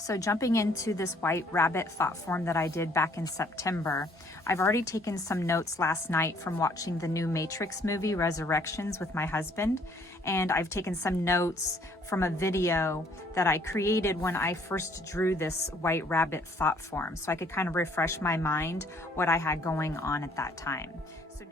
So jumping into this White Rabbit thought form that I did back in September, I've already taken some notes last night from watching the new Matrix movie, Resurrections, with my husband. And I've taken some notes from a video that I created when I first drew this White Rabbit thought form, so I could kind of refresh my mind what I had going on at that time. So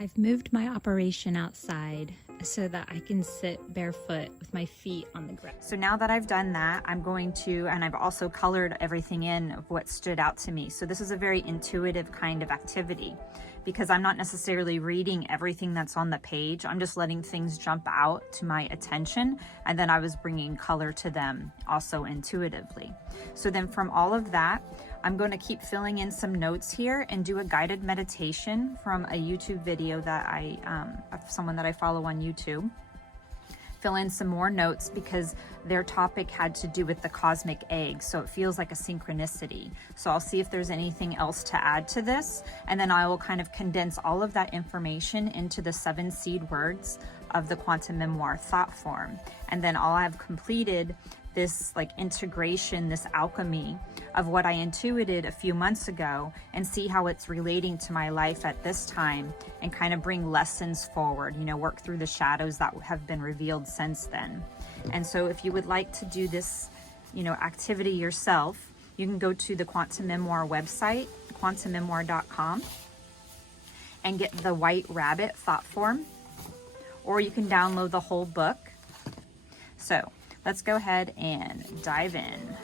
I've moved my operation outside so that I can sit barefoot with my feet on the ground. So now that I've done that, I'm going to, and I've also colored everything in of what stood out to me. So this is a very intuitive kind of activity because I'm not necessarily reading everything that's on the page. I'm just letting things jump out to my attention, and then I was bringing color to them also intuitively. So then from all of that, I'm going to keep filling in some notes here and do a guided meditation from a YouTube video that of someone that I follow on YouTube. Fill in some more notes because their topic had to do with the cosmic egg, so it feels like a synchronicity. So I'll see if there's anything else to add to this, and then I will kind of condense all of that information into the 7 seed words of the quantum memoir thought form. And then I'll have completed this like integration, this alchemy of what I intuited a few months ago, and see how it's relating to my life at this time, and kind of bring lessons forward, you know, work through the shadows that have been revealed since then. And so if you would like to do this, you know, activity yourself, you can go to the Quantum Memoir website, quantummemoir.com, and get the White Rabbit thought form, or you can download the whole book. So let's go ahead and dive in.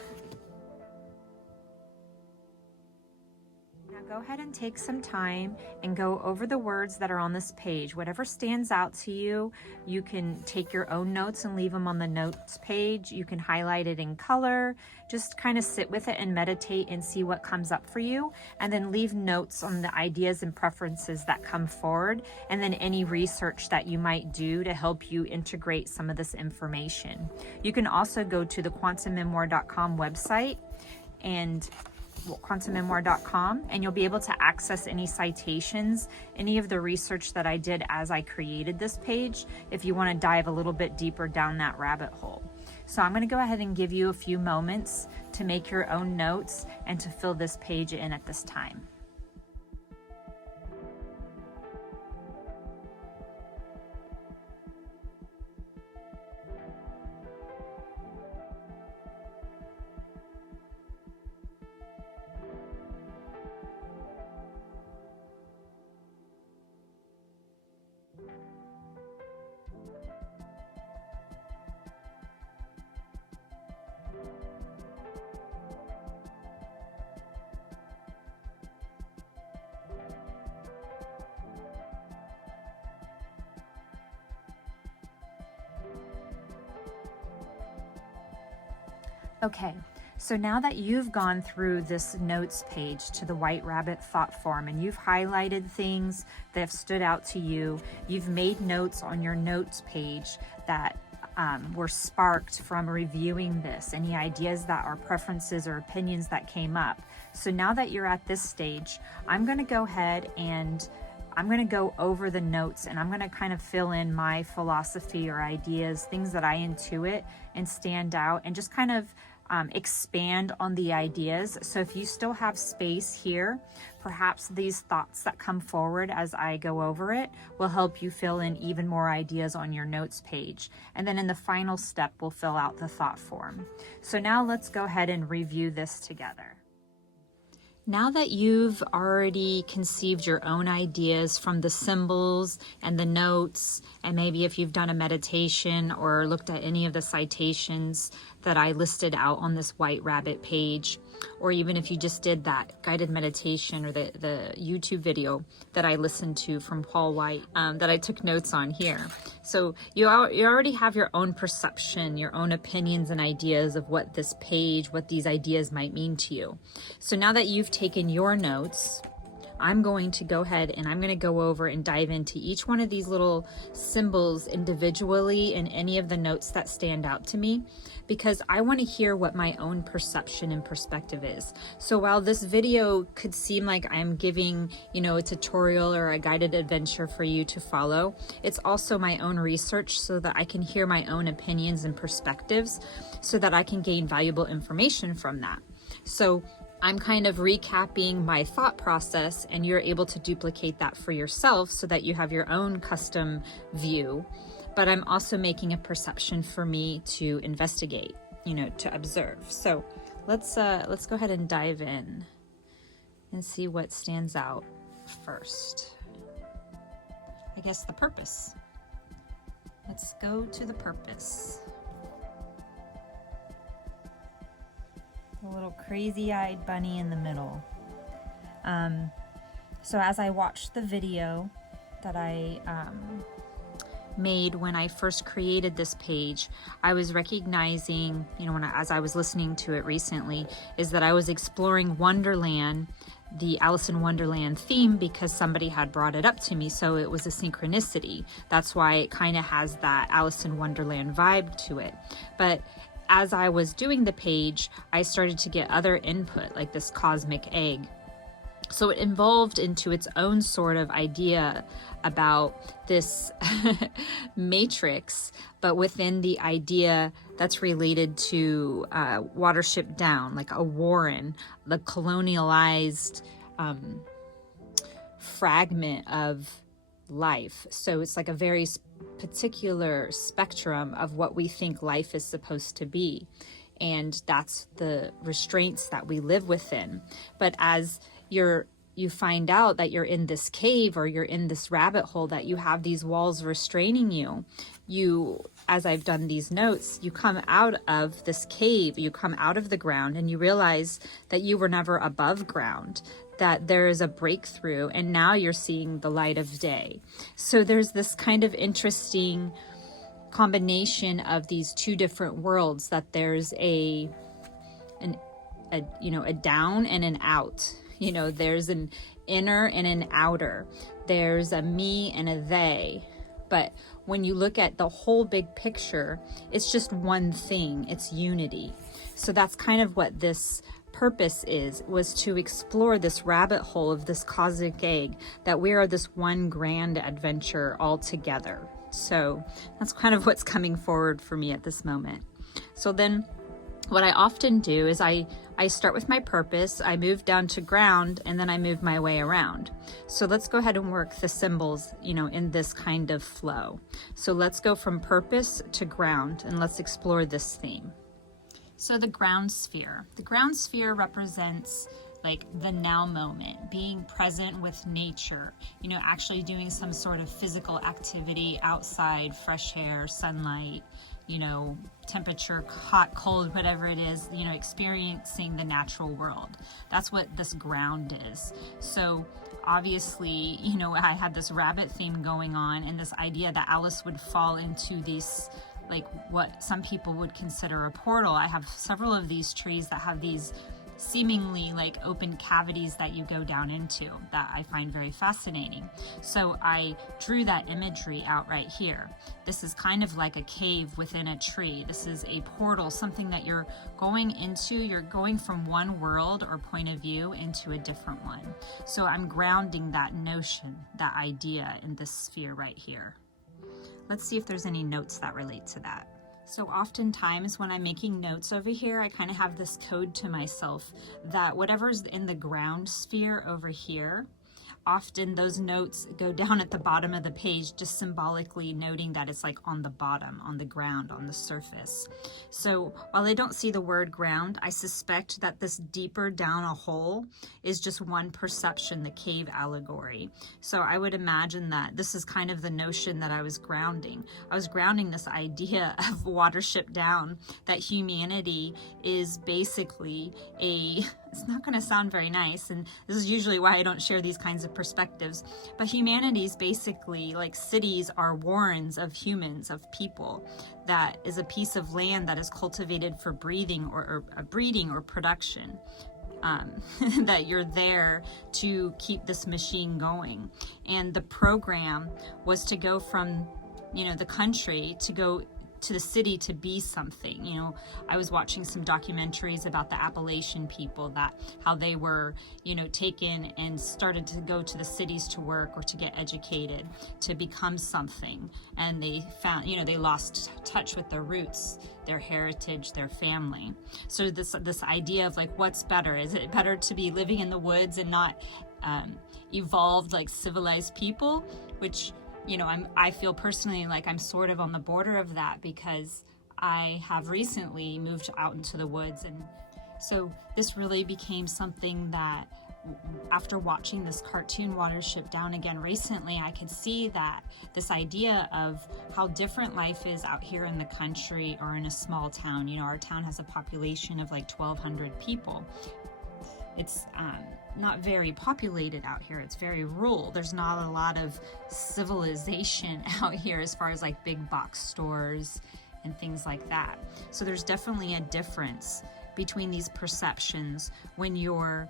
Now go ahead and take some time and go over the words that are on this page. Whatever stands out to you, you can take your own notes and leave them on the notes page. You can highlight it in color. Just kind of sit with it and meditate and see what comes up for you. And then leave notes on the ideas and preferences that come forward. And then any research that you might do to help you integrate some of this information. You can also go to the quantummemoir.com website and quantummemoir.com, and you'll be able to access any citations, any of the research that I did as I created this page, if you want to dive a little bit deeper down that rabbit hole. So I'm going to go ahead and give you a few moments to make your own notes and to fill this page in at this time. Okay, so now that you've gone through this notes page to the White Rabbit thought form, and you've highlighted things that have stood out to you, you've made notes on your notes page that were sparked from reviewing this, any ideas that are preferences or opinions that came up. So now that you're at this stage, I'm going to go ahead and I'm going to go over the notes, and I'm going to kind of fill in my philosophy or ideas, things that I intuit and stand out, and just kind of expand on the ideas. So if you still have space here, perhaps these thoughts that come forward as I go over it will help you fill in even more ideas on your notes page. And then in the final step, we'll fill out the thought form. So now let's go ahead and review this together. Now that you've already conceived your own ideas from the symbols and the notes, and maybe if you've done a meditation or looked at any of the citations that I listed out on this White Rabbit page, or even if you just did that guided meditation or the YouTube video that I listened to from Paul White that I took notes on here. So you already have your own perception, your own opinions and ideas of what this page, what these ideas might mean to you. So now that you've taken your notes, I'm going to go ahead and I'm going to go over and dive into each one of these little symbols individually in any of the notes that stand out to me, because I want to hear what my own perception and perspective is. So while this video could seem like I'm giving, a tutorial or a guided adventure for you to follow, it's also my own research so that I can hear my own opinions and perspectives so that I can gain valuable information from that. So I'm kind of recapping my thought process, and you're able to duplicate that for yourself so that you have your own custom view. But I'm also making a perception for me to investigate, to observe. So let's go ahead and dive in and see what stands out first. I guess the purpose. Let's go to the purpose. The little crazy-eyed bunny in the middle. So as I watched the video that I made when I first created this page, I was recognizing, as I was listening to it recently, is that I was exploring Wonderland, the Alice in Wonderland theme, because somebody had brought it up to me. So it was a synchronicity. That's why it kind of has that Alice in Wonderland vibe to it. But as I was doing the page, I started to get other input, like this cosmic egg. So it evolved into its own sort of idea about this matrix, but within the idea that's related to Watership Down, like a warren, the colonialized fragment of life. So it's like a very particular spectrum of what we think life is supposed to be. And that's the restraints that we live within. But as you find out that you're in this cave or you're in this rabbit hole, that you have these walls restraining you, as I've done these notes, you come out of this cave, you come out of the ground, and you realize that you were never above ground, that there is a breakthrough, and now you're seeing the light of day. So there's this kind of interesting combination of these two different worlds, that there's a down and an out. There's an inner and an outer. There's a me and a they. But when you look at the whole big picture, it's just one thing. It's unity. So that's kind of what this purpose was to explore this rabbit hole of this cosmic egg, that we are this one grand adventure all together. So that's kind of what's coming forward for me at this moment. So then what I often do is I start with my purpose, I move down to ground, and then I move my way around. So let's go ahead and work the symbols, in this kind of flow. So let's go from purpose to ground, and let's explore this theme. So the ground sphere. The ground sphere represents like the now moment, being present with nature, actually doing some sort of physical activity outside, fresh air, sunlight, temperature, hot, cold, whatever it is, experiencing the natural world. That's what this ground is. So obviously, I had this rabbit theme going on, and this idea that Alice would fall into these, like what some people would consider a portal. I have several of these trees that have these seemingly like open cavities that you go down into, that I find very fascinating. So I drew that imagery out right here. This is kind of like a cave within a tree. This is a portal, something that you're going into. You're going from one world or point of view into a different one. So I'm grounding that notion, that idea in this sphere right here. Let's see if there's any notes that relate to that. So oftentimes when I'm making notes over here, I kind of have this code to myself that whatever's in the ground sphere over here, often those notes go down at the bottom of the page, just symbolically noting that it's like on the bottom, on the ground, on the surface. So while I don't see the word ground, I suspect that this deeper down a hole is just one perception, the cave allegory. So I would imagine that this is kind of the notion that I was grounding. I was grounding this idea of Watership Down, that humanity is basically it's not going to sound very nice, and this is usually why I don't share these kinds of perspectives, but humanity's basically like cities are warrens of humans, of people, that is a piece of land that is cultivated for breathing or breeding or production. that you're there to keep this machine going. And the program was to go from, the country to go to the city to be something. I was watching some documentaries about the Appalachian people, that how they were, taken and started to go to the cities to work or to get educated, to become something. And they found, they lost touch with their roots, their heritage, their family. So this idea of like, what's better? Is it better to be living in the woods and not evolved like civilized people? Which, I feel personally like I'm sort of on the border of that, because I have recently moved out into the woods. And so this really became something that, after watching this cartoon Watership Down again recently, I could see that this idea of how different life is out here in the country or in a small town. Our town has a population of like 1,200 people. It's not very populated out here. It's very rural. There's not a lot of civilization out here as far as like big box stores and things like that. So there's definitely a difference between these perceptions when you're,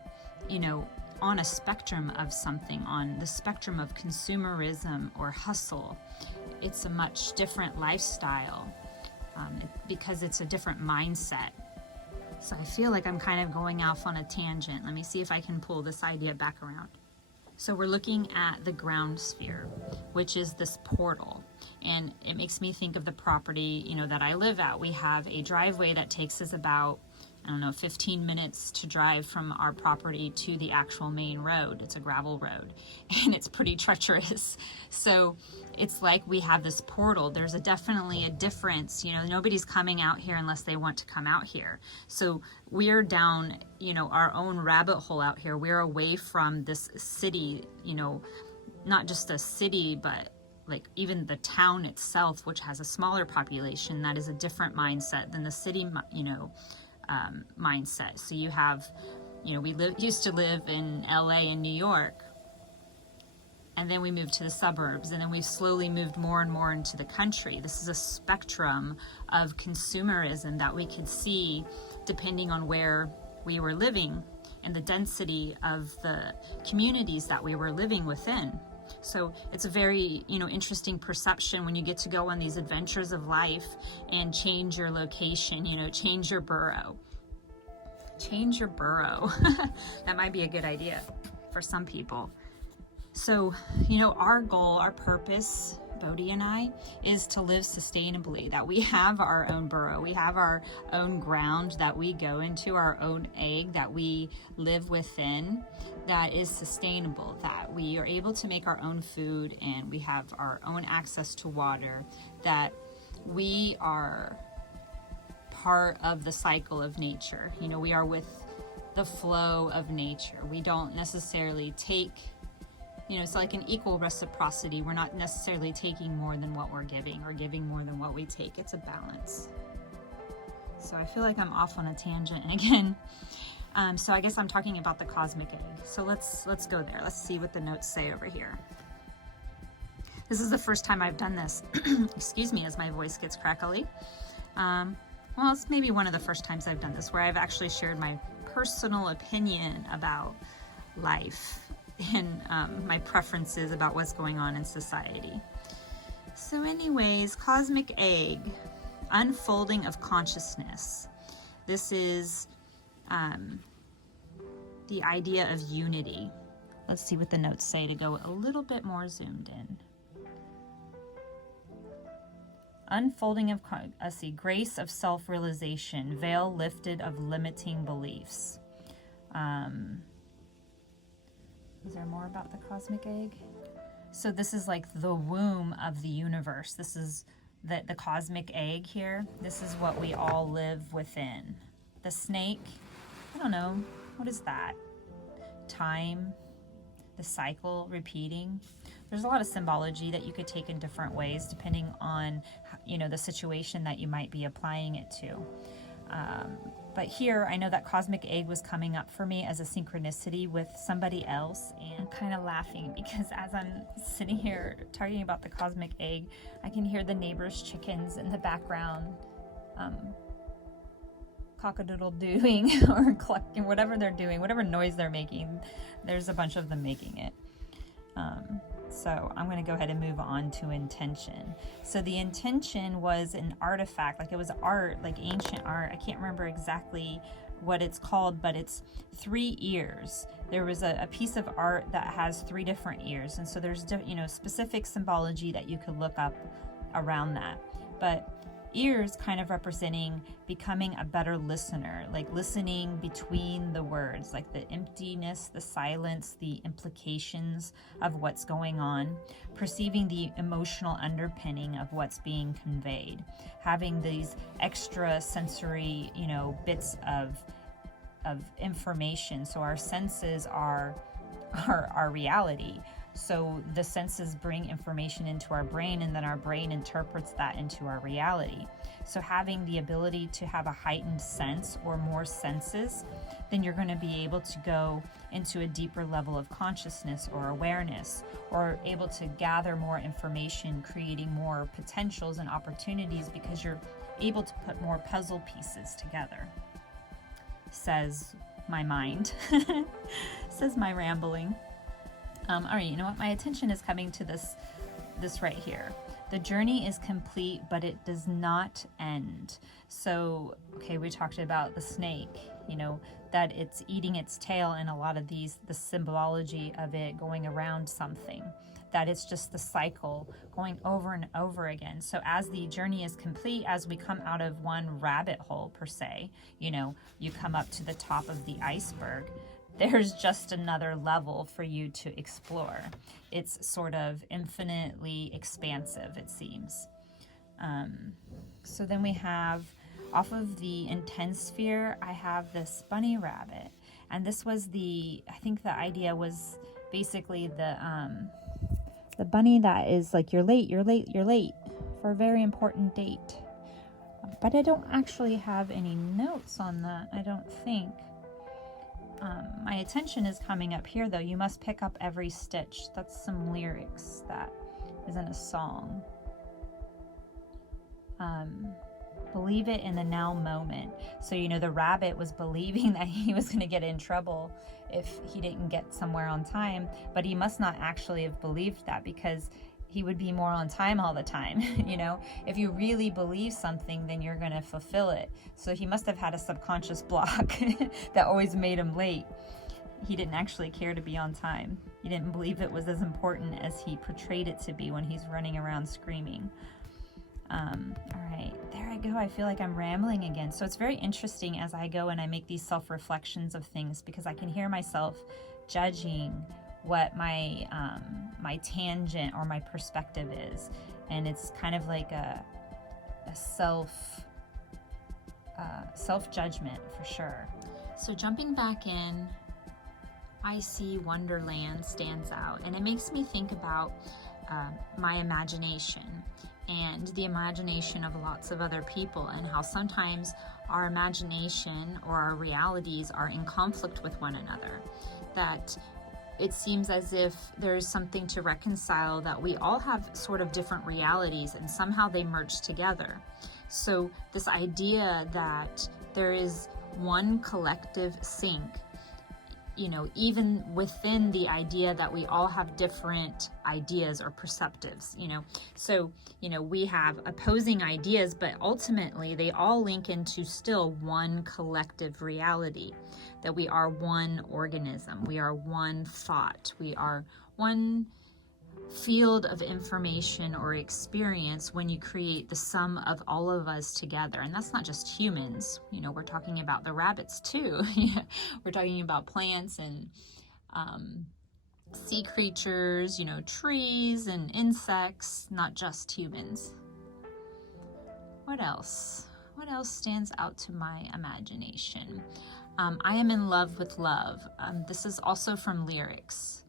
on a spectrum of something, on the spectrum of consumerism or hustle. It's a much different lifestyle because it's a different mindset. So I feel like I'm kind of going off on a tangent. Let me see if I can pull this idea back around. So we're looking at the ground sphere, which is this portal. And it makes me think of the property, that I live at. We have a driveway that takes us about, 15 minutes to drive from our property to the actual main road. It's a gravel road, and it's pretty treacherous. So it's like we have this portal. There's definitely a difference. Nobody's coming out here unless they want to come out here. So we're down, our own rabbit hole out here. We're away from this city, not just a city, but like even the town itself, which has a smaller population. That is a different mindset than the city, mindset. So you have, we used to live in LA and New York, and then we moved to the suburbs, and then we've slowly moved more and more into the country. This is a spectrum of consumerism that we could see depending on where we were living and the density of the communities that we were living within. So it's a very, interesting perception when you get to go on these adventures of life and change your location, change your borough. Change your borough. That might be a good idea for some people. So, our goal, our purpose, Bodhi and I, is to live sustainably, that we have our own burrow, we have our own ground that we go into, our own egg that we live within, that is sustainable, that we are able to make our own food, and we have our own access to water, that we are part of the cycle of nature. We are with the flow of nature. We don't necessarily take, it's like an equal reciprocity. We're not necessarily taking more than what we're giving or giving more than what we take. It's a balance. So I feel like I'm off on a tangent again. So I guess I'm talking about the cosmic egg. So let's go there. Let's see what the notes say over here. This is the first time I've done this. Excuse me as my voice gets crackly. Well, it's maybe one of the first times I've done this where I've actually shared my personal opinion about life and my preferences about what's going on in society. So anyways, cosmic egg, unfolding of consciousness. This is the idea of unity. Let's see what the notes say to go a little bit more zoomed in. Unfolding of, grace of self-realization, veil lifted of limiting beliefs. Is there more about the cosmic egg? So this is like the womb of the universe. This is the cosmic egg here. This is what we all live within. The snake, I don't know, what is that? Time, the cycle repeating. There's a lot of symbology that you could take in different ways depending on, the situation that you might be applying it to. But here, I know that cosmic egg was coming up for me as a synchronicity with somebody else, and I'm kind of laughing because as I'm sitting here talking about the cosmic egg, I can hear the neighbor's chickens in the background cock-a-doodle-doing or clucking, whatever they're doing, whatever noise they're making. There's a bunch of them making it. So I'm going to go ahead and move on to intention. So the intention was an artifact, like it was art, like ancient art. I can't remember exactly what it's called, but it's 3 ears. There was a piece of art that has 3 different ears, and so there's specific symbology that you could look up around that. But ears kind of representing becoming a better listener, like listening between the words, like the emptiness, the silence, the implications of what's going on, perceiving the emotional underpinning of what's being conveyed, having these extra sensory, bits of information. So our senses are our reality. So the senses bring information into our brain, and then our brain interprets that into our reality. So having the ability to have a heightened sense or more senses, then you're going to be able to go into a deeper level of consciousness or awareness, or able to gather more information, creating more potentials and opportunities because you're able to put more puzzle pieces together, says my mind, says my rambling. All right, you know what? My attention is coming to this right here. The journey is complete, but it does not end. So, okay, we talked about the snake, that it's eating its tail, and a lot of the symbology of it going around something, that it's just the cycle going over and over again. So as the journey is complete, as we come out of one rabbit hole per se, you come up to the top of the iceberg, there's just another level for you to explore. It's sort of infinitely expansive, it seems. So then we have, off of the intense sphere, I have this bunny rabbit. And this was I think the idea was basically the bunny that is like, you're late for a very important date. But I don't actually have any notes on that, I don't think. My attention is coming up here, though. You must pick up every stitch. That's some lyrics that is in a song. Believe it in the now moment. So, the rabbit was believing that he was going to get in trouble if he didn't get somewhere on time, but he must not actually have believed that, because he would be more on time all the time. If you really believe something, then you're going to fulfill it. So he must have had a subconscious block that always made him late. He didn't actually care to be on time. He didn't believe it was as important as he portrayed it to be when he's running around screaming. All right, there I go. I feel like I'm rambling again. So it's very interesting as I go and I make these self-reflections of things, because I can hear myself judging what my tangent or my perspective is, and it's kind of like a self-judgment for sure. So jumping back in, I see Wonderland stands out, and it makes me think about my imagination and the imagination of lots of other people, and how sometimes our imagination or our realities are in conflict with one another, that it seems as if there's something to reconcile, that we all have sort of different realities and somehow they merge together. So this idea that there is one collective sync, even within the idea that we all have different ideas or perceptives, So, we have opposing ideas, but ultimately they all link into still one collective reality, that we are one organism, we are one thought, we are one field of information or experience when you create the sum of all of us together. And that's not just humans, we're talking about the rabbits too. We're talking about plants and sea creatures, trees and insects, not just humans. What else stands out to my imagination? I am in love with love. This is also from lyrics.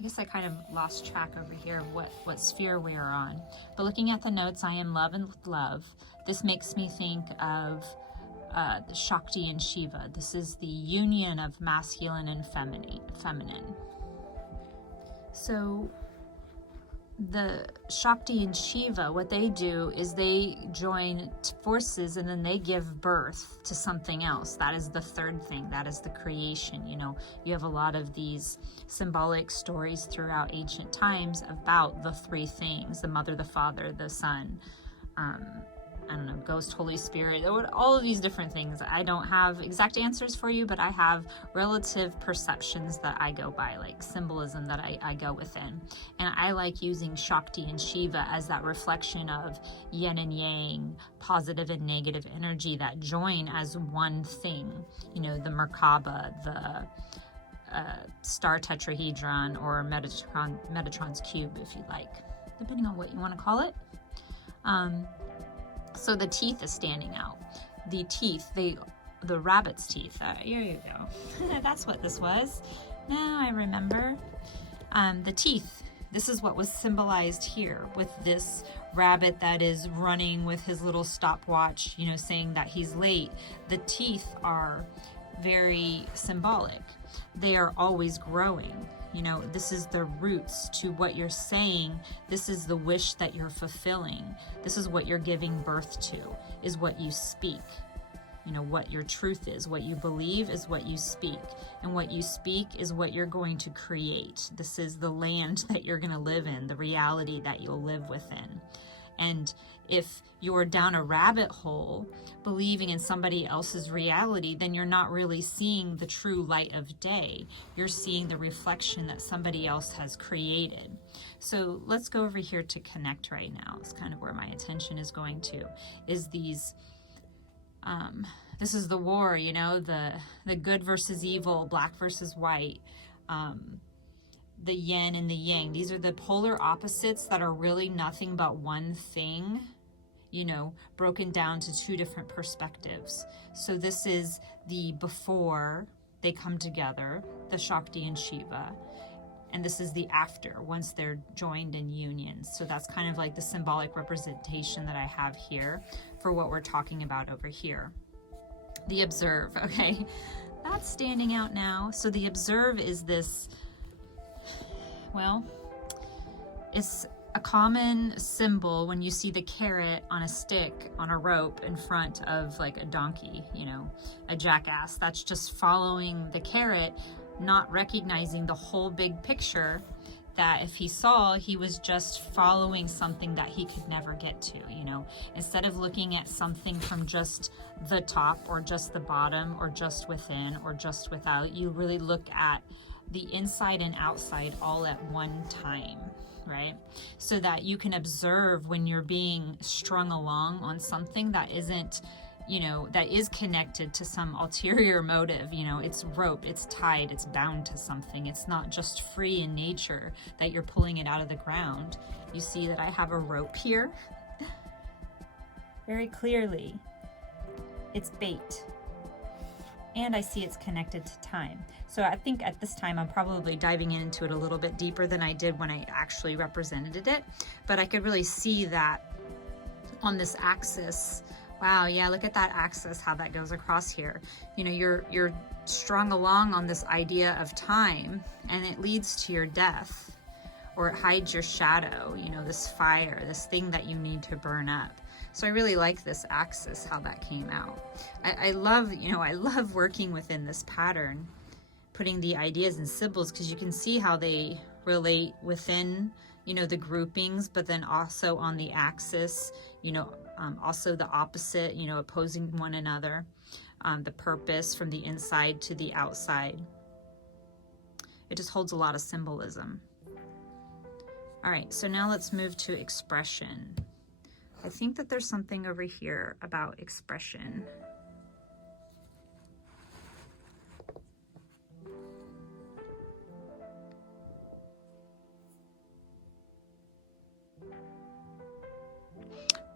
I guess I kind of lost track over here of what sphere we are on. But looking at the notes, I am love and with love. This makes me think of the Shakti and Shiva. This is the union of masculine and feminine. So the Shakti and Shiva, what they do is they join forces and then they give birth to something else. That is the third thing. That is the creation. You know, you have a lot of these symbolic stories throughout ancient times about the three things: the mother, the father, the son, I don't know, ghost, Holy Spirit, all of these different things. I don't have exact answers for you, but I have relative perceptions that I go by, like symbolism that I go within. And I like using Shakti and Shiva as that reflection of yin and yang, positive and negative energy that join as one thing. You know, the Merkaba, the star tetrahedron, or Metatron's cube, if you like, depending on what you want to call it. So the teeth is standing out. The teeth, the rabbit's teeth. Here you go. That's what this was. Now I remember. The teeth. This is what was symbolized here with this rabbit that is running with his little stopwatch, you know, saying that he's late. The teeth are very symbolic. They are always growing. You know, this is the roots to what you're saying. This is the wish that you're fulfilling. This is what you're giving birth to, is what you speak. You know, what your truth is. What you believe is what you speak. And what you speak is what you're going to create. This is the land that you're going to live in, the reality that you'll live within. And if you're down a rabbit hole believing in somebody else's reality, then you're not really seeing the true light of day. You're seeing the reflection that somebody else has created. So let's go over here to connect right now. It's kind of where my attention is going to, is these, this is the war, you know, the good versus evil, black versus white, the yin and the yang. These are the polar opposites that are really nothing but one thing, you know, broken down to two different perspectives. So this is the before they come together, the Shakti and Shiva, and this is the after, once they're joined in union. So that's kind of like the symbolic representation that I have here for what we're talking about over here. The observe, okay, that's standing out now. So the observe is this, well, it's a common symbol when you see the carrot on a stick on a rope in front of like a donkey, you know, a jackass. That's just following the carrot, not recognizing the whole big picture, that if he saw, he was just following something that he could never get to, you know. Instead of looking at something from just the top or just the bottom or just within or just without, you really look at the inside and outside all at one time, right? So that you can observe when you're being strung along on something that isn't, you know, that is connected to some ulterior motive. You know, it's rope, it's tied, it's bound to something. It's not just free in nature that you're pulling it out of the ground. You see that I have a rope here very clearly. It's bait. And I see it's connected to time. So I think at this time I'm probably diving into it a little bit deeper than I did when I actually represented it. But I could really see that on this axis. Wow, yeah, look at that axis, how that goes across here. You know, you're strung along on this idea of time, and it leads to your death, or it hides your shadow, you know, this fire, this thing that you need to burn up. So I really like this axis, how that came out. I love, you know, I love working within this pattern, putting the ideas in symbols, because you can see how they relate within, you know, the groupings, but then also on the axis, you know, also the opposite, you know, opposing one another, the purpose from the inside to the outside. It just holds a lot of symbolism. All right, so now let's move to expression. I think that there's something over here about expression.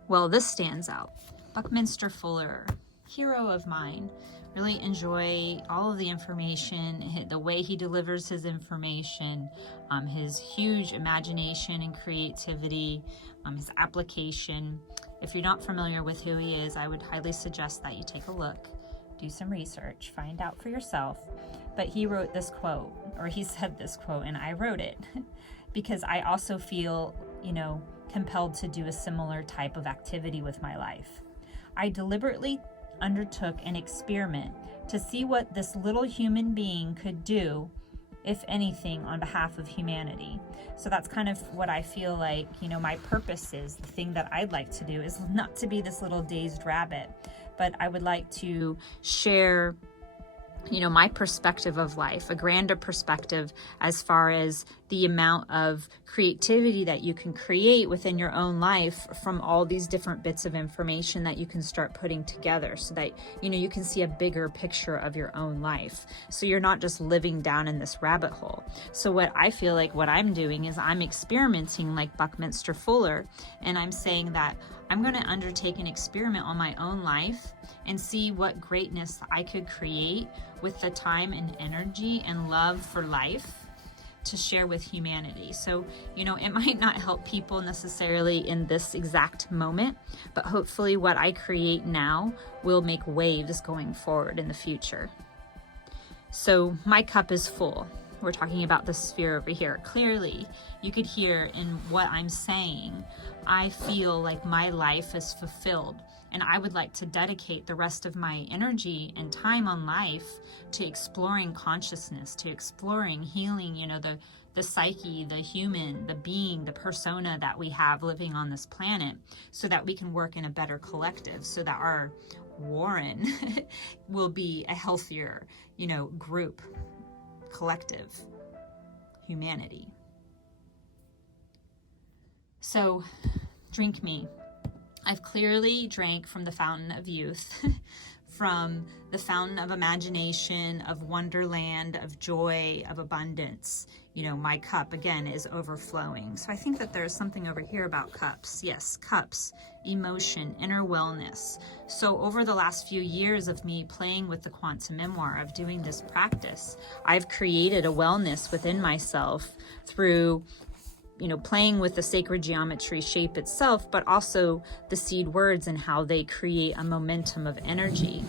Well, this stands out. Buckminster Fuller, hero of mine. Really enjoy all of the information, the way he delivers his information, his huge imagination and creativity, his application. If you're not familiar with who he is, I would highly suggest that you take a look, do some research, find out for yourself. But he wrote this quote, or he said this quote, and I wrote it because I also feel, compelled to do a similar type of activity with my life. I deliberately undertook an experiment to see what this little human being could do, if anything, on behalf of humanity. So that's kind of what I feel like, my purpose is. The thing that I'd like to do is not to be this little dazed rabbit, but I would like to share my perspective of life, a grander perspective as far as the amount of creativity that you can create within your own life from all these different bits of information that you can start putting together, so that, you can see a bigger picture of your own life. So you're not just living down in this rabbit hole. So what I feel like what I'm doing is I'm experimenting like Buckminster Fuller, and I'm saying that I'm going to undertake an experiment on my own life and see what greatness I could create with the time and energy and love for life to share with humanity. So, it might not help people necessarily in this exact moment, but hopefully what I create now will make waves going forward in the future. So my cup is full. We're talking about the sphere over here. Clearly, you could hear in what I'm saying, I feel like my life is fulfilled, and I would like to dedicate the rest of my energy and time on life to exploring consciousness, to exploring healing, the psyche, the human, the being, the persona that we have living on this planet, so that we can work in a better collective, so that our Warren will be a healthier, group, collective, humanity. So, drink me. I've clearly drank from the fountain of youth, from the fountain of imagination, of wonderland, of joy, of abundance. My cup, again, is overflowing. So I think that there's something over here about cups. Yes, cups, emotion, inner wellness. So over the last few years of me playing with the quantum memoir, of doing this practice, I've created a wellness within myself through playing with the sacred geometry shape itself, but also the seed words and how they create a momentum of energy.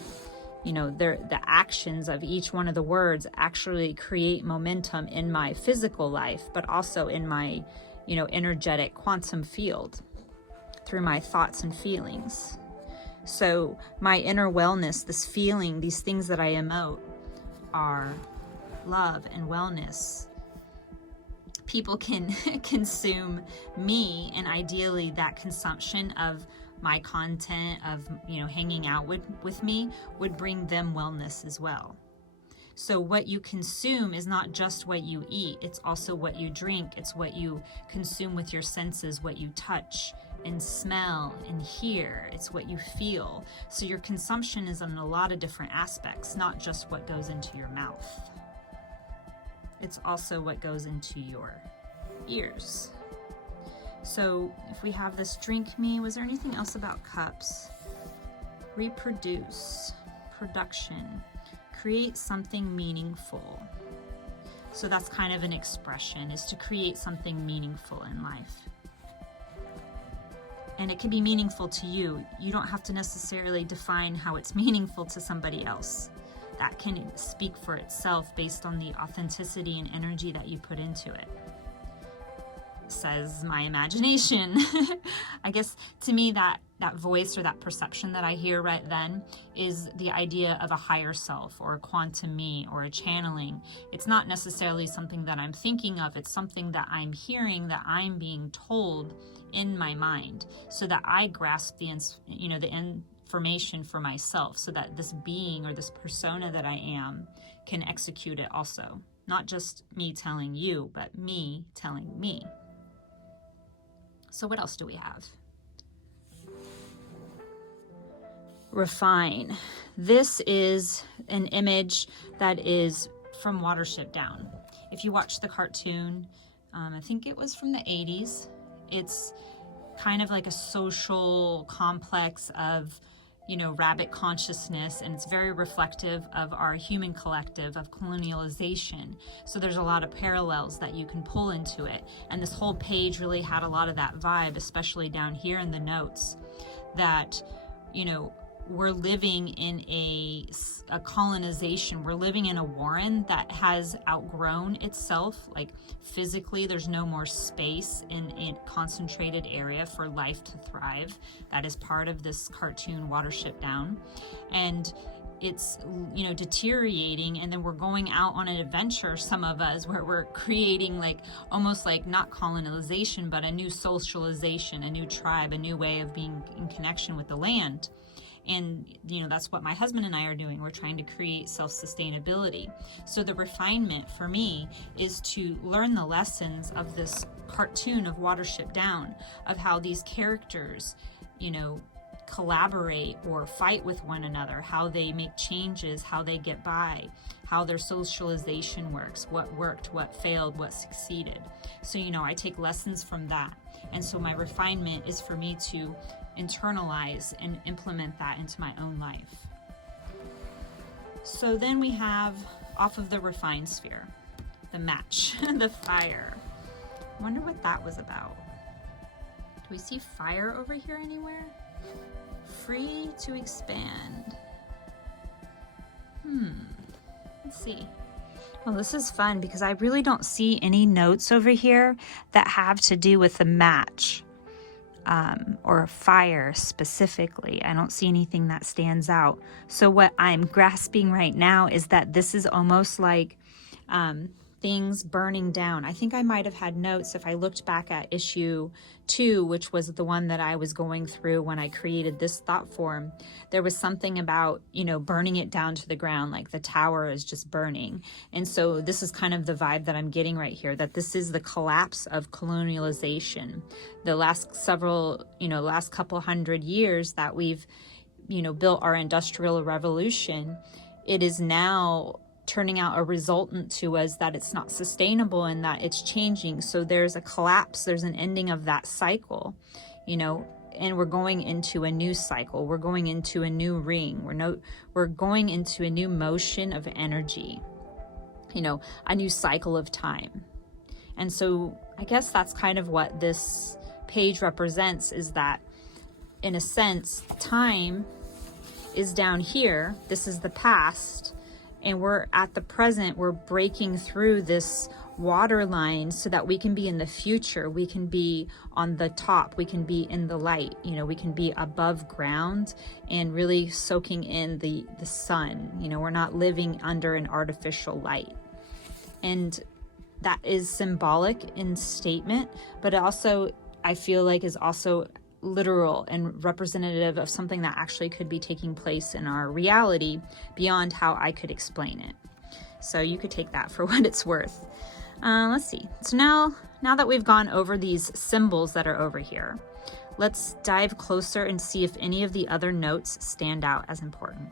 The actions of each one of the words actually create momentum in my physical life, but also in my, energetic quantum field through my thoughts and feelings. So my inner wellness, this feeling, these things that I emote are love and wellness. People can consume me, and ideally that consumption of my content, of hanging out with me, would bring them wellness as well. So what you consume is not just what you eat, it's also what you drink, it's what you consume with your senses, what you touch and smell and hear, it's what you feel. So your consumption is in a lot of different aspects, not just what goes into your mouth. It's also what goes into your ears. So if we have this drink me, was there anything else about cups? Reproduce, production, create something meaningful. So that's kind of an expression, is to create something meaningful in life. And it can be meaningful to you. You don't have to necessarily define how it's meaningful to somebody else. That can speak for itself based on the authenticity and energy that you put into it. Says my imagination. I guess to me that voice or that perception that I hear right then is the idea of a higher self, or a quantum me, or a channeling. It's not necessarily something that I'm thinking of, it's something that I'm hearing, that I'm being told in my mind, so that I grasp the information for myself, so that this being or this persona that I am can execute it also. Not just me telling you, but me telling me. So what else do we have? Refine. This is an image that is from Watership Down. If you watch the cartoon, I think it was from the 80s, it's kind of like a social complex of rabbit consciousness, and it's very reflective of our human collective of colonialization. So there's a lot of parallels that you can pull into it. And this whole page really had a lot of that vibe, especially down here in the notes, that, we're living in a colonization. We're living in a warren that has outgrown itself. Like physically, there's no more space in a concentrated area for life to thrive. That is part of this cartoon Watership Down. And it's, you know, deteriorating, and then we're going out on an adventure, some of us, where we're creating like almost like not colonization, but a new socialization, a new tribe, a new way of being in connection with the land. And, you know, that's what my husband and I are doing. We're trying to create self-sustainability. So the refinement for me is to learn the lessons of this cartoon of Watership Down, of how these characters, you know, collaborate or fight with one another, how they make changes, how they get by, how their socialization works, what worked, what failed, what succeeded. So, you know, I take lessons from that. And so my refinement is for me to internalize and implement that into my own life. So then we have, off of the refined sphere, the match, the fire. I wonder what that was about. Do we see fire over here anywhere? Free to expand. Let's see. Well, this is fun because I really don't see any notes over here that have to do with the match or fire specifically. I don't see anything that stands out. So what I'm grasping right now is that this is almost like things burning down. I think I might have had notes if I looked back at issue 2, which was the one that I was going through when I created this thought form. There was something about, you know, burning it down to the ground, like the tower is just burning. And so this is kind of the vibe that I'm getting right here, that this is the collapse of colonialization. The last couple hundred years that we've, you know, built our industrial revolution, it is now turning out a resultant to us that it's not sustainable and that it's changing. So there's a collapse, there's an ending of that cycle, you know, and we're going into a new cycle. We're going into a new ring. We're going into a new motion of energy, you know, a new cycle of time. And so I guess that's kind of what this page represents, is that in a sense, time is down here. This is the past. And we're at the present, we're breaking through this water line so that we can be in the future. We can be on the top, we can be in the light, you know, we can be above ground and really soaking in the sun. You know, we're not living under an artificial light. And that is symbolic in statement, but it also, I feel like, is also literal and representative of something that actually could be taking place in our reality beyond how I could explain it. So you could take that for what it's worth. Let's see. So now that we've gone over these symbols that are over here, let's dive closer and see if any of the other notes stand out as important.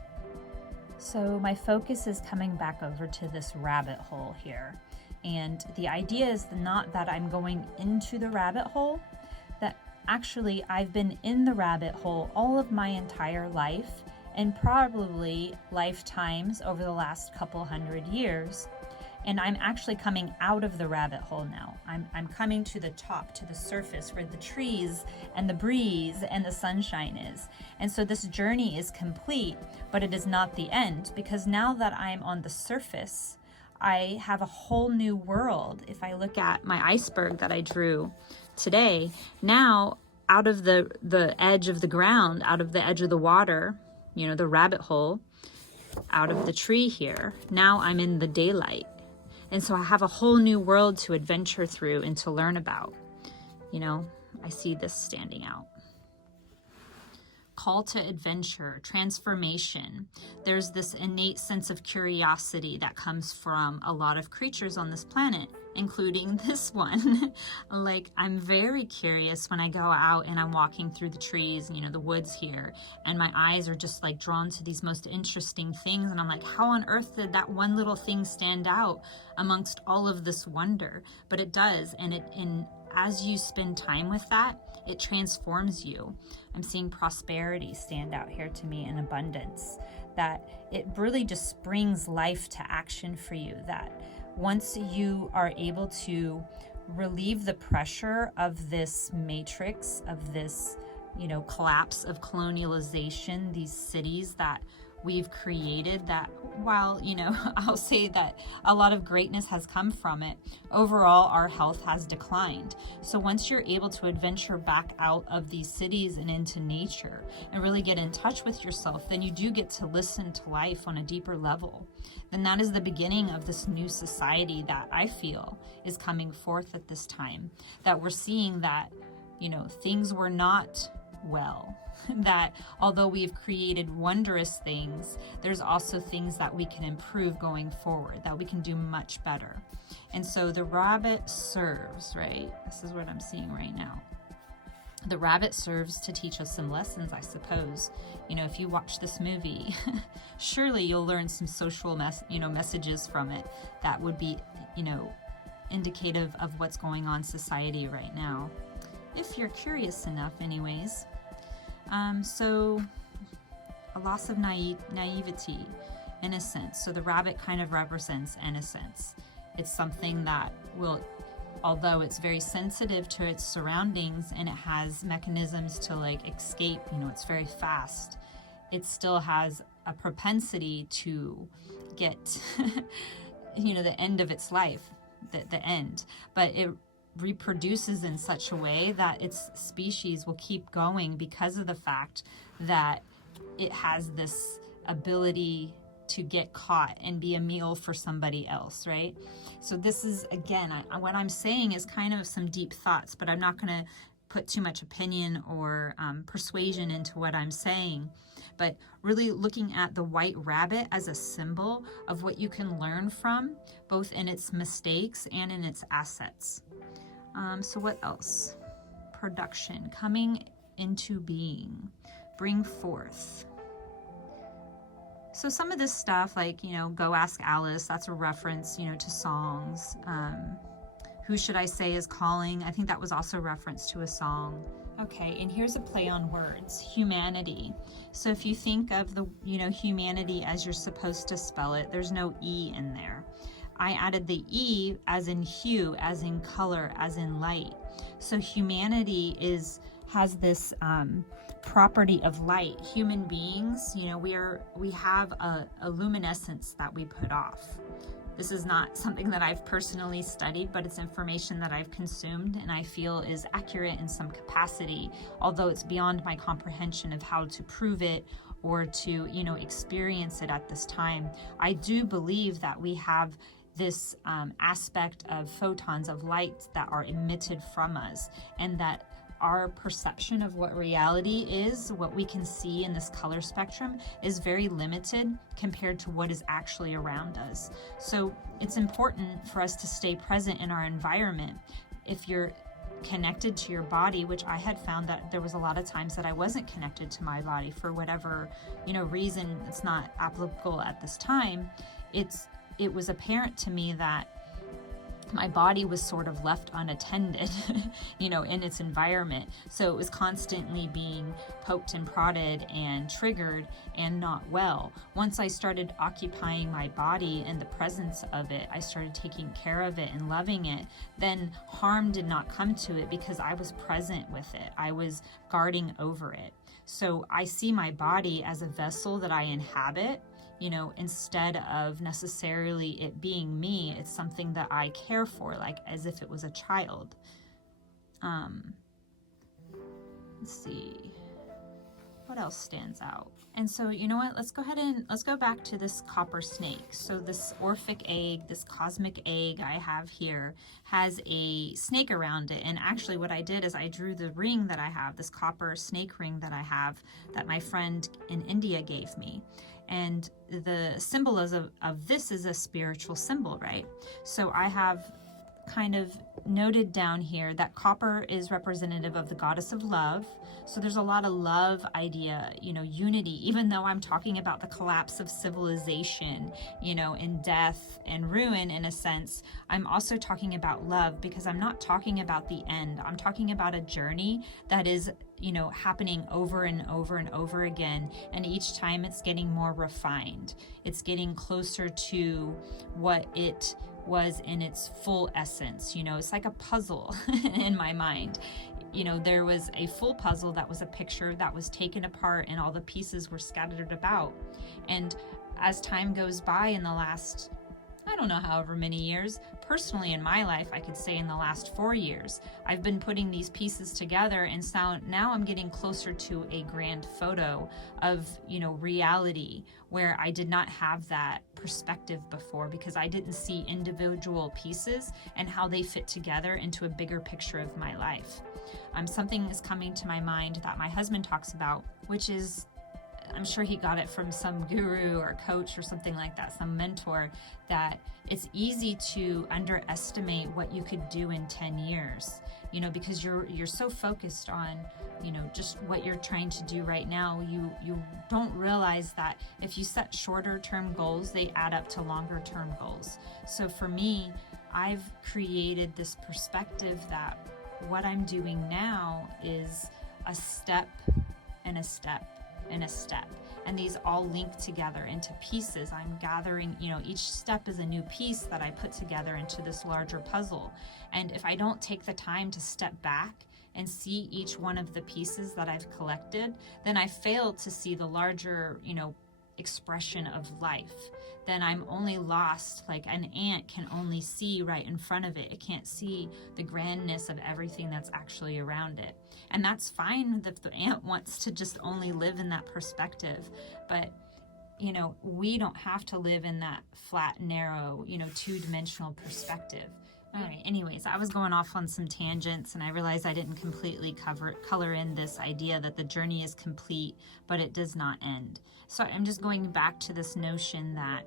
So my focus is coming back over to this rabbit hole here. And the idea is not that I'm going into the rabbit hole, that actually, I've been in the rabbit hole all of my entire life, and probably lifetimes over the last couple hundred years. And I'm actually coming out of the rabbit hole now. I'm coming to the top, to the surface where the trees and the breeze and the sunshine is. And so this journey is complete, but it is not the end, because now that I'm on the surface, I have a whole new world. If I look at my iceberg that I drew today, now out of the edge of the ground, out of the edge of the water, you know, the rabbit hole, out of the tree here, now I'm in the daylight. And so I have a whole new world to adventure through and to learn about. You know, I see this standing out. Call to adventure, transformation. There's this innate sense of curiosity that comes from a lot of creatures on this planet, including this one. Like, I'm very curious when I go out and I'm walking through the trees, you know, the woods here, and my eyes are just like drawn to these most interesting things. And I'm like, how on earth did that one little thing stand out amongst all of this wonder? But it does. And as you spend time with that, it transforms you. I'm seeing prosperity stand out here to me, in abundance, that it really just brings life to action for you, that once you are able to relieve the pressure of this matrix, of this collapse of colonialization, these cities that we've created, that while, I'll say that a lot of greatness has come from it, overall our health has declined. So once you're able to adventure back out of these cities and into nature and really get in touch with yourself, then you do get to listen to life on a deeper level. Then that is the beginning of this new society that I feel is coming forth at this time, that we're seeing that, things were not well, that although we've created wondrous things, there's also things that we can improve going forward, that we can do much better. And so the rabbit serves, right? This is what I'm seeing right now. The rabbit serves to teach us some lessons, I suppose. If you watch this movie, surely you'll learn some social messages from it that would be, indicative of what's going on in society right now. If you're curious enough anyways. So a loss of naivety, innocence. So the rabbit kind of represents innocence. It's something that will, although it's very sensitive to its surroundings and it has mechanisms to escape, it's very fast, it still has a propensity to get, the end of its life, the end. But it reproduces in such a way that its species will keep going because of the fact that it has this ability to get caught and be a meal for somebody else, right? So this is, again, what I'm saying is kind of some deep thoughts, but I'm not going to put too much opinion or persuasion into what I'm saying. But really looking at the white rabbit as a symbol of what you can learn from, both in its mistakes and in its assets. So what else? Production, coming into being, bring forth. So some of this stuff, Go Ask Alice, that's a reference, to songs. Who Should I Say Is Calling? I think that was also a reference to a song. Okay, and here's a play on words, humanity. So if you think of the, humanity as you're supposed to spell it, there's no E in there. I added the E as in hue, as in color, as in light. So humanity has this property of light. Human beings, we have a luminescence that we put off. This is not something that I've personally studied, but it's information that I've consumed and I feel is accurate in some capacity, although it's beyond my comprehension of how to prove it or to, experience it at this time. I do believe that we have this aspect of photons of light that are emitted from us, and that our perception of what reality is, what we can see in this color spectrum, is very limited compared to what is actually around us. So it's important for us to stay present in our environment. If you're connected to your body, which I had found that there was a lot of times that I wasn't connected to my body for whatever, reason, it's not applicable at this time, it was apparent to me that my body was sort of left unattended, in its environment. So it was constantly being poked and prodded and triggered and not well. Once I started occupying my body in the presence of it, I started taking care of it and loving it, then harm did not come to it because I was present with it. I was guarding over it. So I see my body as a vessel that I inhabit, instead of necessarily it being me. It's something that I care for, as if it was a child. Let's see. What else stands out? And so, you know what? Let's go back to this copper snake. So this Orphic egg, this cosmic egg I have here, has a snake around it. And actually what I did is I drew the ring that I have, this copper snake ring that I have, that my friend in India gave me. And the symbolism of this is a spiritual symbol, right? So I have kind of noted down here that copper is representative of the goddess of love. So there's a lot of love idea, unity, even though I'm talking about the collapse of civilization, and death and ruin in a sense. I'm also talking about love, because I'm not talking about the end. I'm talking about a journey that is, happening over and over and over again. And each time it's getting more refined. It's getting closer to what it was in its full essence. It's like a puzzle in my mind. there was a full puzzle that was a picture that was taken apart and all the pieces were scattered about. And as time goes by in the last, I don't know, however many years, personally in my life, I could say in the last 4 years, I've been putting these pieces together, and so now I'm getting closer to a grand photo of, reality, where I did not have that perspective before, because I didn't see individual pieces and how they fit together into a bigger picture of my life. Something is coming to my mind that my husband talks about, which is, I'm sure he got it from some guru or coach or something like that, some mentor, that it's easy to underestimate what you could do in 10 years, because you're so focused on, just what you're trying to do right now. You don't realize that if you set shorter term goals, they add up to longer term goals. So for me, I've created this perspective that what I'm doing now is a step and a step and a step, and these all link together into pieces. I'm gathering, each step is a new piece that I put together into this larger puzzle. And if I don't take the time to step back and see each one of the pieces that I've collected, then I fail to see the larger, expression of life. Then I'm only lost, like an ant can only see right in front of it. It can't see the grandness of everything that's actually around it. And that's fine if the ant wants to just only live in that perspective. But, we don't have to live in that flat, narrow, two-dimensional perspective. All right, anyways, I was going off on some tangents, and I realized I didn't completely color in this idea that the journey is complete, but it does not end. So I'm just going back to this notion that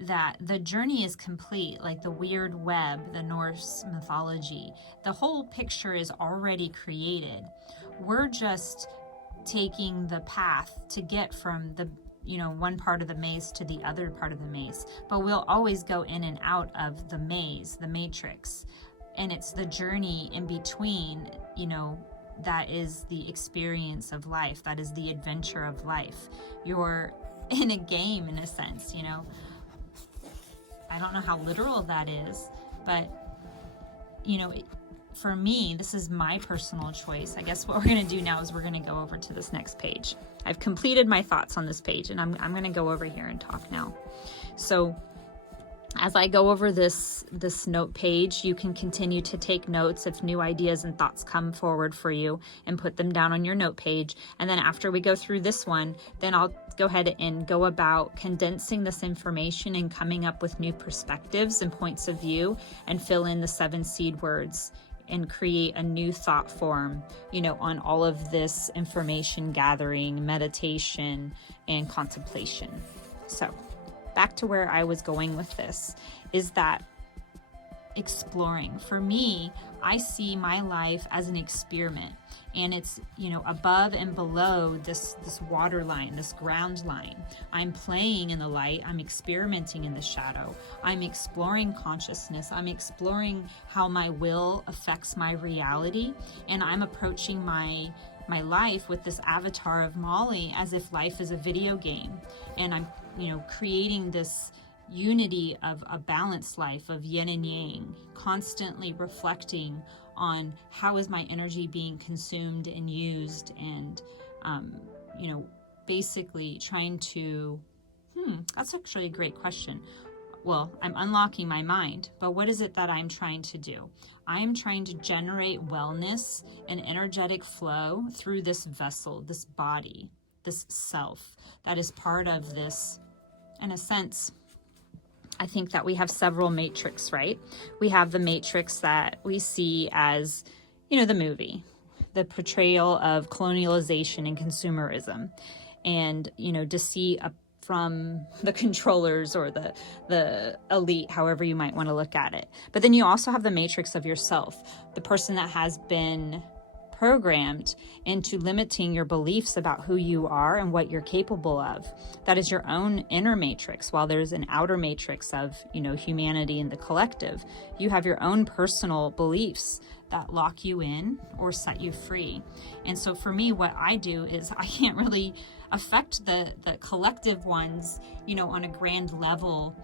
that the journey is complete, like the weird web, the Norse mythology. The whole picture is already created. We're just taking the path to get from the one part of the maze to the other part of the maze, but we'll always go in and out of the maze, the matrix, and it's the journey in between, that is the experience of life, that is the adventure of life. You're in a game, in a sense, I don't know how literal that is, but for me, this is my personal choice. I guess what we're going to do now is we're going to go over to this next page. I've completed my thoughts on this page, and I'm going to go over here and talk now. So as I go over this note page, you can continue to take notes if new ideas and thoughts come forward for you, and put them down on your note page. And then after we go through this one, then I'll go ahead and go about condensing this information and coming up with new perspectives and points of view, and fill in the 7 seed words and create a new thought form, on all of this information gathering, meditation, and contemplation. So back to where I was going with this, is that exploring. For me, I see my life as an experiment, and it's, above and below this water line, this ground line. I'm playing in the light, I'm experimenting in the shadow, I'm exploring consciousness, I'm exploring how my will affects my reality, and I'm approaching my life with this avatar of Molly as if life is a video game, and I'm creating this unity of a balanced life of yin and yang, constantly reflecting on how is my energy being consumed and used, and basically trying to that's actually a great question. Well, I'm unlocking my mind, but what is it that I'm trying to do? I am trying to generate wellness and energetic flow through this vessel, this body, this self that is part of this. In a sense, I think that we have several matrix, right? We have the matrix that we see as, the movie, the portrayal of colonialization and consumerism, and, to see from the controllers or the elite, however you might want to look at it. But then you also have the matrix of yourself, the person that has been programmed into limiting your beliefs about who you are and what you're capable of. That is your own inner matrix. While there's an outer matrix of, humanity and the collective, you have your own personal beliefs that lock you in or set you free. And so for me, what I do is I can't really affect the collective ones, on a grand level,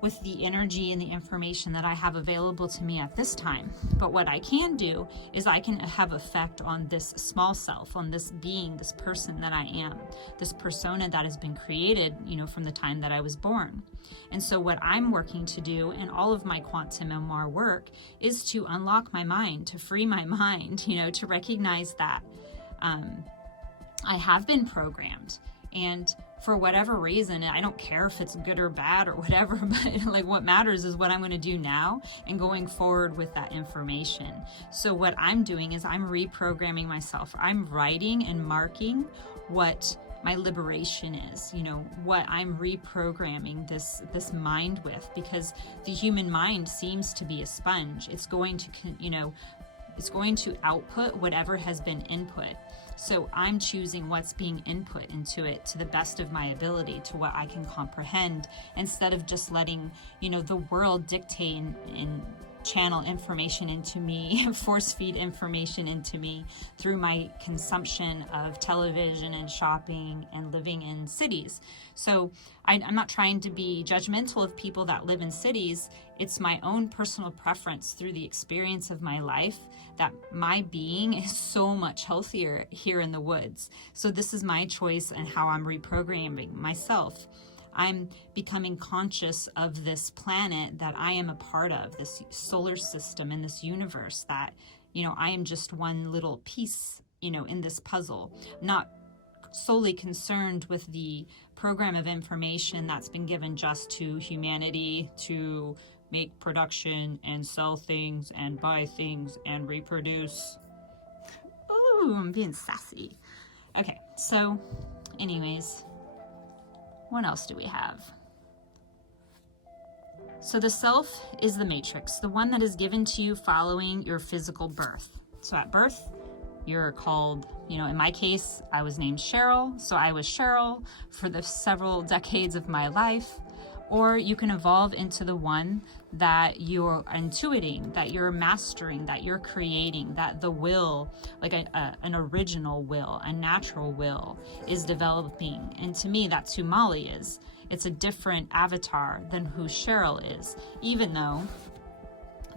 with the energy and the information that I have available to me at this time. But what I can do is I can have effect on this small self, on this being, this person that I am, this persona that has been created, from the time that I was born. And so what I'm working to do in all of my quantum memoir work is to unlock my mind, to free my mind, to recognize that I have been programmed. And for whatever reason, I don't care if it's good or bad or whatever, but like what matters is what I'm going to do now and going forward with that information. So what I'm doing is I'm reprogramming myself. I'm writing and marking what my liberation is, what I'm reprogramming this mind with, because the human mind seems to be a sponge. It's going to output whatever has been input. So I'm choosing what's being input into it to the best of my ability, to what I can comprehend, instead of just letting, the world dictate and channel information into me, force feed information into me through my consumption of television and shopping and living in cities. So I'm not trying to be judgmental of people that live in cities. It's my own personal preference through the experience of my life that my being is so much healthier here in the woods. So this is my choice and how I'm reprogramming myself. I'm becoming conscious of this planet that I am a part of, this solar system and this universe that, I am just one little piece, in this puzzle. I'm not solely concerned with the program of information that's been given just to humanity to make production and sell things and buy things and reproduce. Ooh, I'm being sassy. Okay, so anyways, what else do we have? So the self is the matrix, the one that is given to you following your physical birth. So at birth, you're called, in my case, I was named Cheryl. So I was Cheryl for the several decades of my life. Or you can evolve into the one that you're intuiting, that you're mastering, that you're creating, that the will, like an original will, a natural will, is developing. And to me, that's who Molly is. It's a different avatar than who Cheryl is, even though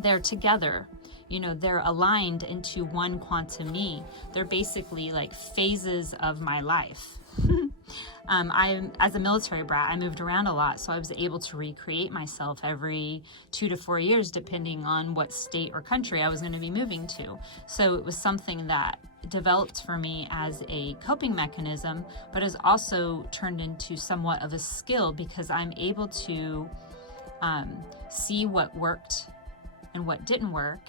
they're together. They're aligned into one quantum me. They're basically like phases of my life. As a military brat, I moved around a lot, so I was able to recreate myself every 2 to 4 years, depending on what state or country I was going to be moving to. So it was something that developed for me as a coping mechanism, but has also turned into somewhat of a skill, because I'm able to see what worked and what didn't work,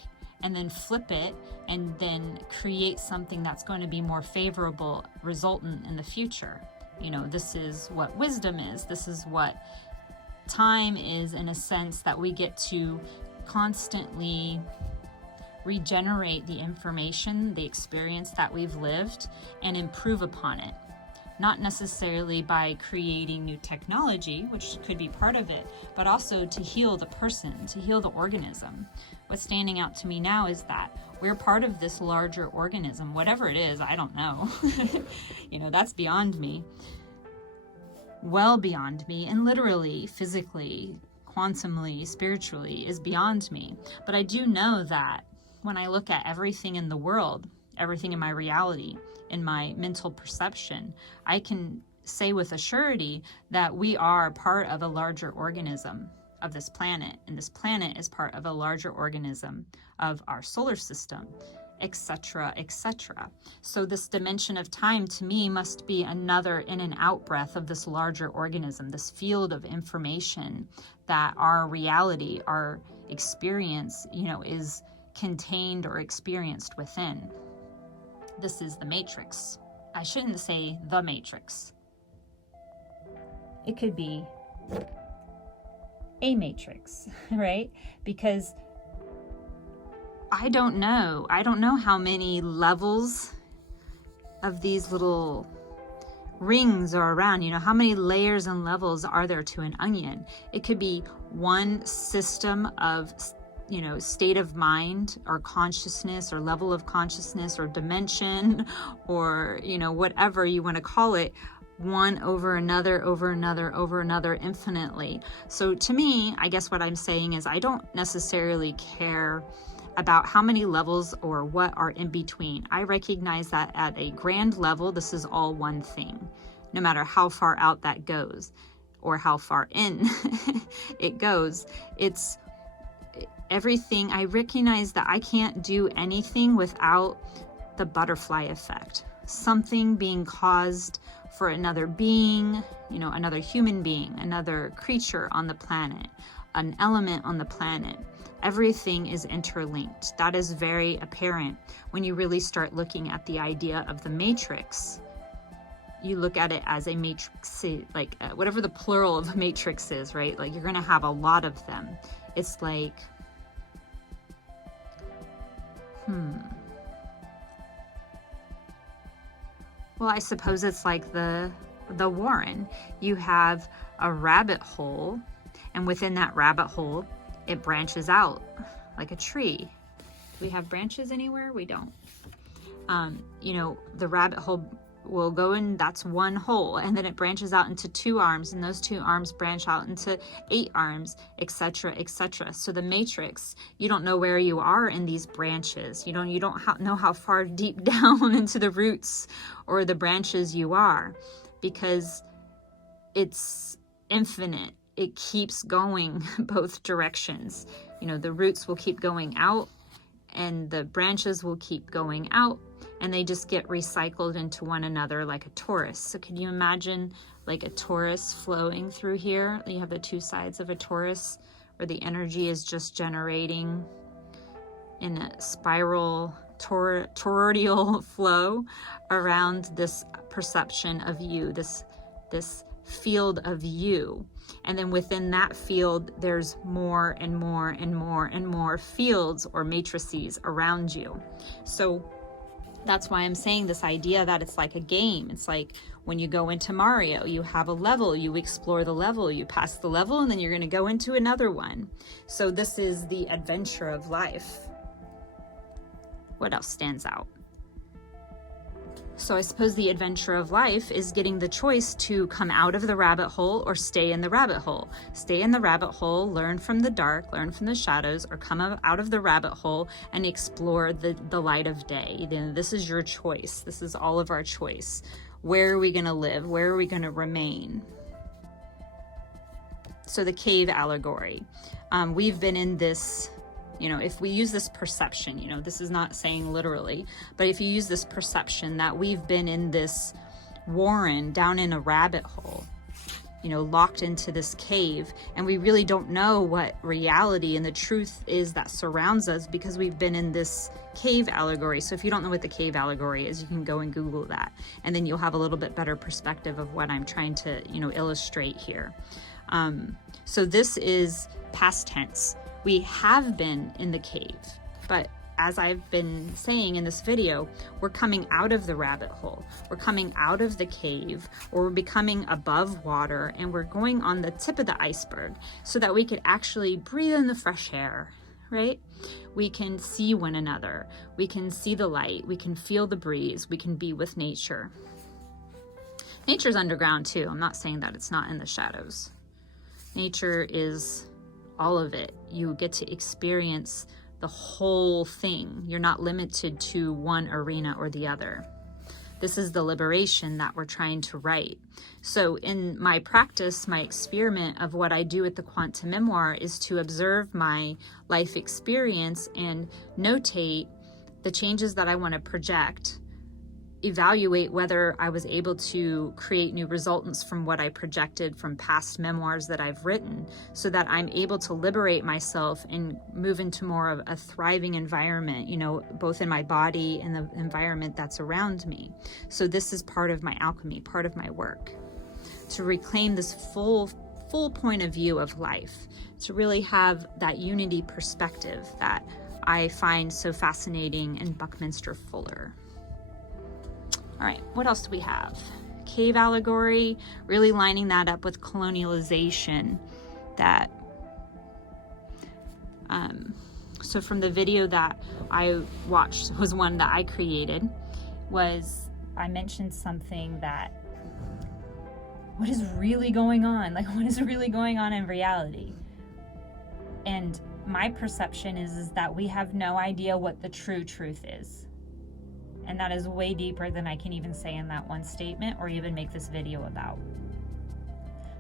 and then flip it and then create something that's going to be more favorable, resultant in the future. This is what wisdom is. This is what time is, in a sense that we get to constantly regenerate the information, the experience that we've lived, and improve upon it. Not necessarily by creating new technology, which could be part of it, but also to heal the person, to heal the organism. What's standing out to me now is that we're part of this larger organism, whatever it is, I don't know. That's beyond me. Well beyond me, and literally, physically, quantumly, spiritually is beyond me. But I do know that when I look at everything in the world, everything in my reality, in my mental perception, I can say with a surety that we are part of a larger organism of this planet, and this planet is part of a larger organism of our solar system, etc., etc. So this dimension of time to me must be another in and out breath of this larger organism, this field of information that our reality, our experience, is contained or experienced within. This is the matrix. I shouldn't say the matrix. It could be a matrix, right? Because I don't know how many levels of these little rings are around. How many layers and levels are there to an onion? It could be one system of state of mind or consciousness or level of consciousness or dimension or, whatever you want to call it, one over another infinitely. So to me, I guess what I'm saying is I don't necessarily care about how many levels or what are in between. I recognize that at a grand level, this is all one thing, no matter how far out that goes or how far in it goes. It's everything. I recognize that I can't do anything without the butterfly effect. Something being caused for another being, you know, another human being, another creature on the planet, an element on the planet. Everything is interlinked. That is very apparent when you really start looking at the idea of the matrix. You look at it as a matrix, like whatever the plural of a matrix is, right? Like you're going to have a lot of them. It's like, well, I suppose it's like the Warren. You have a rabbit hole, and within that rabbit hole, it branches out like a tree. Do we have branches anywhere? We don't. You know, the rabbit hole will go in, that's one hole, and then it branches out into 2 arms, and those 2 arms branch out into 8 arms, etc., etc. So the matrix, you don't know where you are in these branches. You don't know how far deep down into the roots or the branches you are, because it's infinite. It keeps going both directions. You know, the roots will keep going out and the branches will keep going out, and they just get recycled into one another like a torus. So can you imagine like a torus flowing through here? You have the 2 sides of a torus where the energy is just generating in a spiral toroidal flow around this perception of you, this field of you. And then within that field, there's more and more and more and more fields or matrices around you. So that's why I'm saying this idea that it's like a game. It's like when you go into Mario, you have a level, you explore the level, you pass the level, and then you're going to go into another one. So this is the adventure of life. What else stands out? So I suppose the adventure of life is getting the choice to come out of the rabbit hole or stay in the rabbit hole. Stay in the rabbit hole, learn from the dark, learn from the shadows, or come out of the rabbit hole and explore the light of day. Then this is your choice. This is all of our choice. Where are we going to live? Where are we going to remain? So the cave allegory. We've been in this, you know, if we use this perception, you know, this is not saying literally, but if you use this perception that we've been in this warren, down in a rabbit hole, you know, locked into this cave, and we really don't know what reality and the truth is that surrounds us because we've been in this cave allegory. So if you don't know what the cave allegory is, you can go and Google that, and then you'll have a little bit better perspective of what I'm trying to, you know, illustrate here. So this is past tense. We have been in the cave, but as I've been saying in this video, we're coming out of the rabbit hole. We're coming out of the cave, or we're becoming above water, and we're going on the tip of the iceberg so that we could actually breathe in the fresh air, right? We can see one another. We can see the light. We can feel the breeze. We can be with nature. Nature's underground too. I'm not saying that it's not in the shadows. Nature is all of it. You get to experience the whole thing. You're not limited to one arena or the other. This is the liberation that we're trying to write. So in my practice, my experiment of what I do with the quantum memoir is to observe my life experience and notate the changes that I want to project, evaluate whether I was able to create new resultants from what I projected from past memoirs that I've written, so that I'm able to liberate myself and move into more of a thriving environment, you know, both in my body and the environment that's around me. So this is part of my alchemy, part of my work, to reclaim this full point of view of life, to really have that unity perspective that I find so fascinating in Buckminster Fuller. All right, what else do we have? Cave allegory, really lining that up with colonialization. That, so from the video that I watched, was one that I created, was I mentioned something that what is really going on? Like, what is really going on in reality? And my perception is that we have no idea what the true truth is. And that is way deeper than I can even say in that one statement or even make this video about.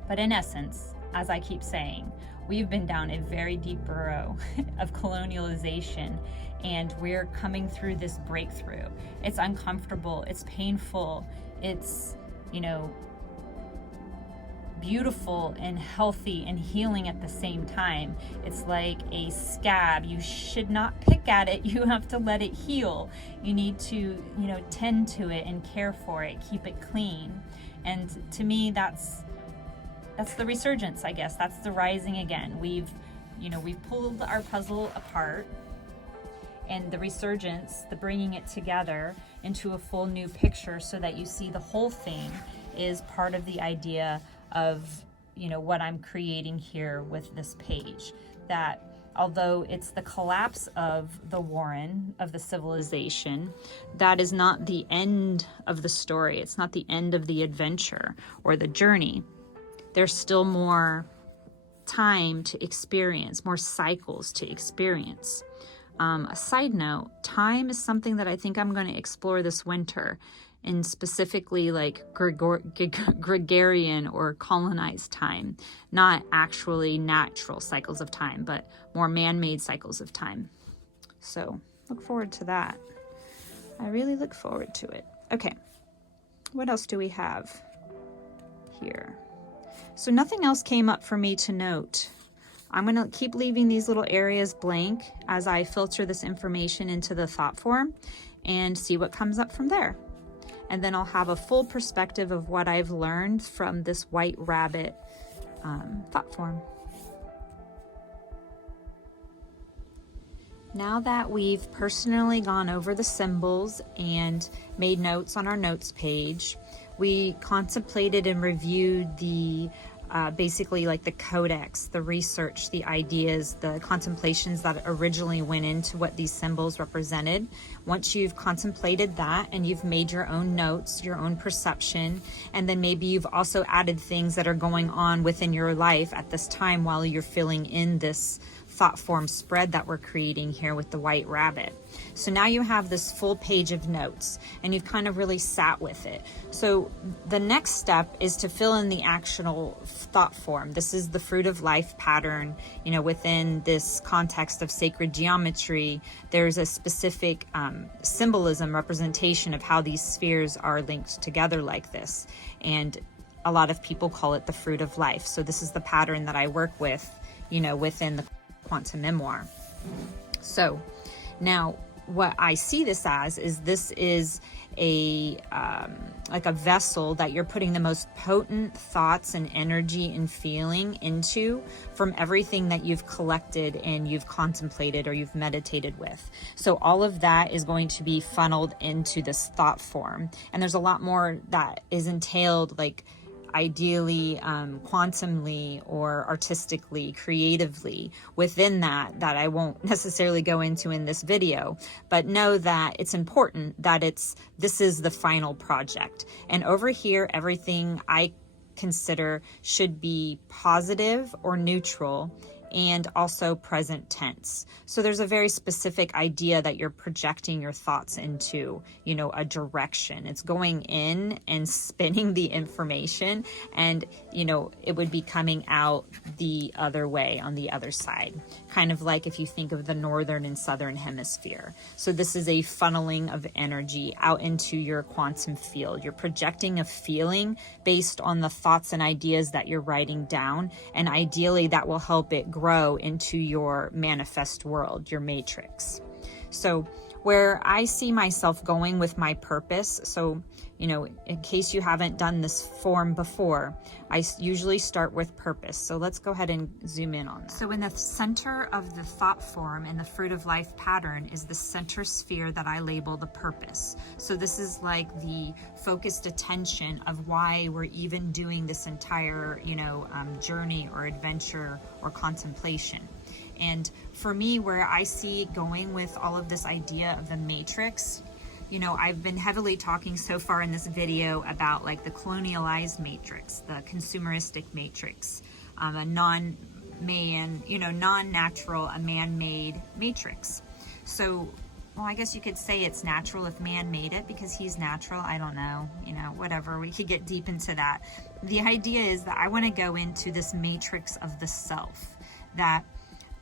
But in essence, as I keep saying, we've been down a very deep burrow of colonialization, and we're coming through this breakthrough. It's uncomfortable, it's painful, it's, beautiful and healthy and healing at the same time. It's like a scab. You should not pick at it. You have to let it heal. You need to, tend to it and care for it, keep it clean. And to me, that's the resurgence, I guess. That's the rising again. We've pulled our puzzle apart, and the resurgence, the bringing it together into a full new picture so that you see the whole thing, is part of the idea of what I'm creating here with this page. That although it's the collapse of the Warren, of the civilization, that is not the end of the story. It's not the end of the adventure or the journey. There's still more time to experience, more cycles to experience. A side note, time is something that I think I'm going to explore this winter, and specifically like Gregorian or colonized time, not actually natural cycles of time, but more man-made cycles of time. So look forward to that. I really look forward to it. Okay, what else do we have here? So nothing else came up for me to note. I'm going to keep leaving these little areas blank as I filter this information into the thought form and see what comes up from there. And then I'll have a full perspective of what I've learned from this white rabbit thought form. Now that we've personally gone over the symbols and made notes on our notes page, we contemplated and reviewed the basically like the codex, the research, the ideas, the contemplations that originally went into what these symbols represented. Once you've contemplated that and you've made your own notes, your own perception, and then maybe you've also added things that are going on within your life at this time while you're filling in this thought form spread that we're creating here with the white rabbit. So now you have this full page of notes and you've kind of really sat with it. So the next step is to fill in the actual thought form. This is the fruit of life pattern. Within this context of sacred geometry, there's a specific symbolism, representation of how these spheres are linked together like this. And a lot of people call it the fruit of life. So this is the pattern that I work with, within the quantum memoir. So now what I see this as is this is a like a vessel that you're putting the most potent thoughts and energy and feeling into from everything that you've collected and you've contemplated or you've meditated with. So all of that is going to be funneled into this thought form, and there's a lot more that is entailed, like ideally quantumly or artistically, creatively within that I won't necessarily go into in this video, but know that it's important that this is the final project. And over here, everything I consider should be positive or neutral, and also present tense. So there's a very specific idea that you're projecting your thoughts into, a direction. It's going in and spinning the information, and, it would be coming out the other way on the other side. Kind of like if you think of the northern and southern hemisphere. So this is a funneling of energy out into your quantum field. You're projecting a feeling based on the thoughts and ideas that you're writing down, and ideally that will help it grow into your manifest world, your matrix. So where I see myself going with my purpose, so in case you haven't done this form before, I usually start with purpose. So let's go ahead and zoom in on that. So in the center of the thought form and the fruit of life pattern is the center sphere that I label the purpose. So this is like the focused attention of why we're even doing this entire, journey or adventure or contemplation. And for me, where I see it going with all of this idea of the matrix, you know, I've been heavily talking so far in this video about like the colonialized matrix, the consumeristic matrix, a non-man, you know, non-natural, a man-made matrix. So, well, I guess you could say it's natural if man made it because he's natural. I don't know, you know, whatever. We could get deep into that. The idea is that I want to go into this matrix of the self, that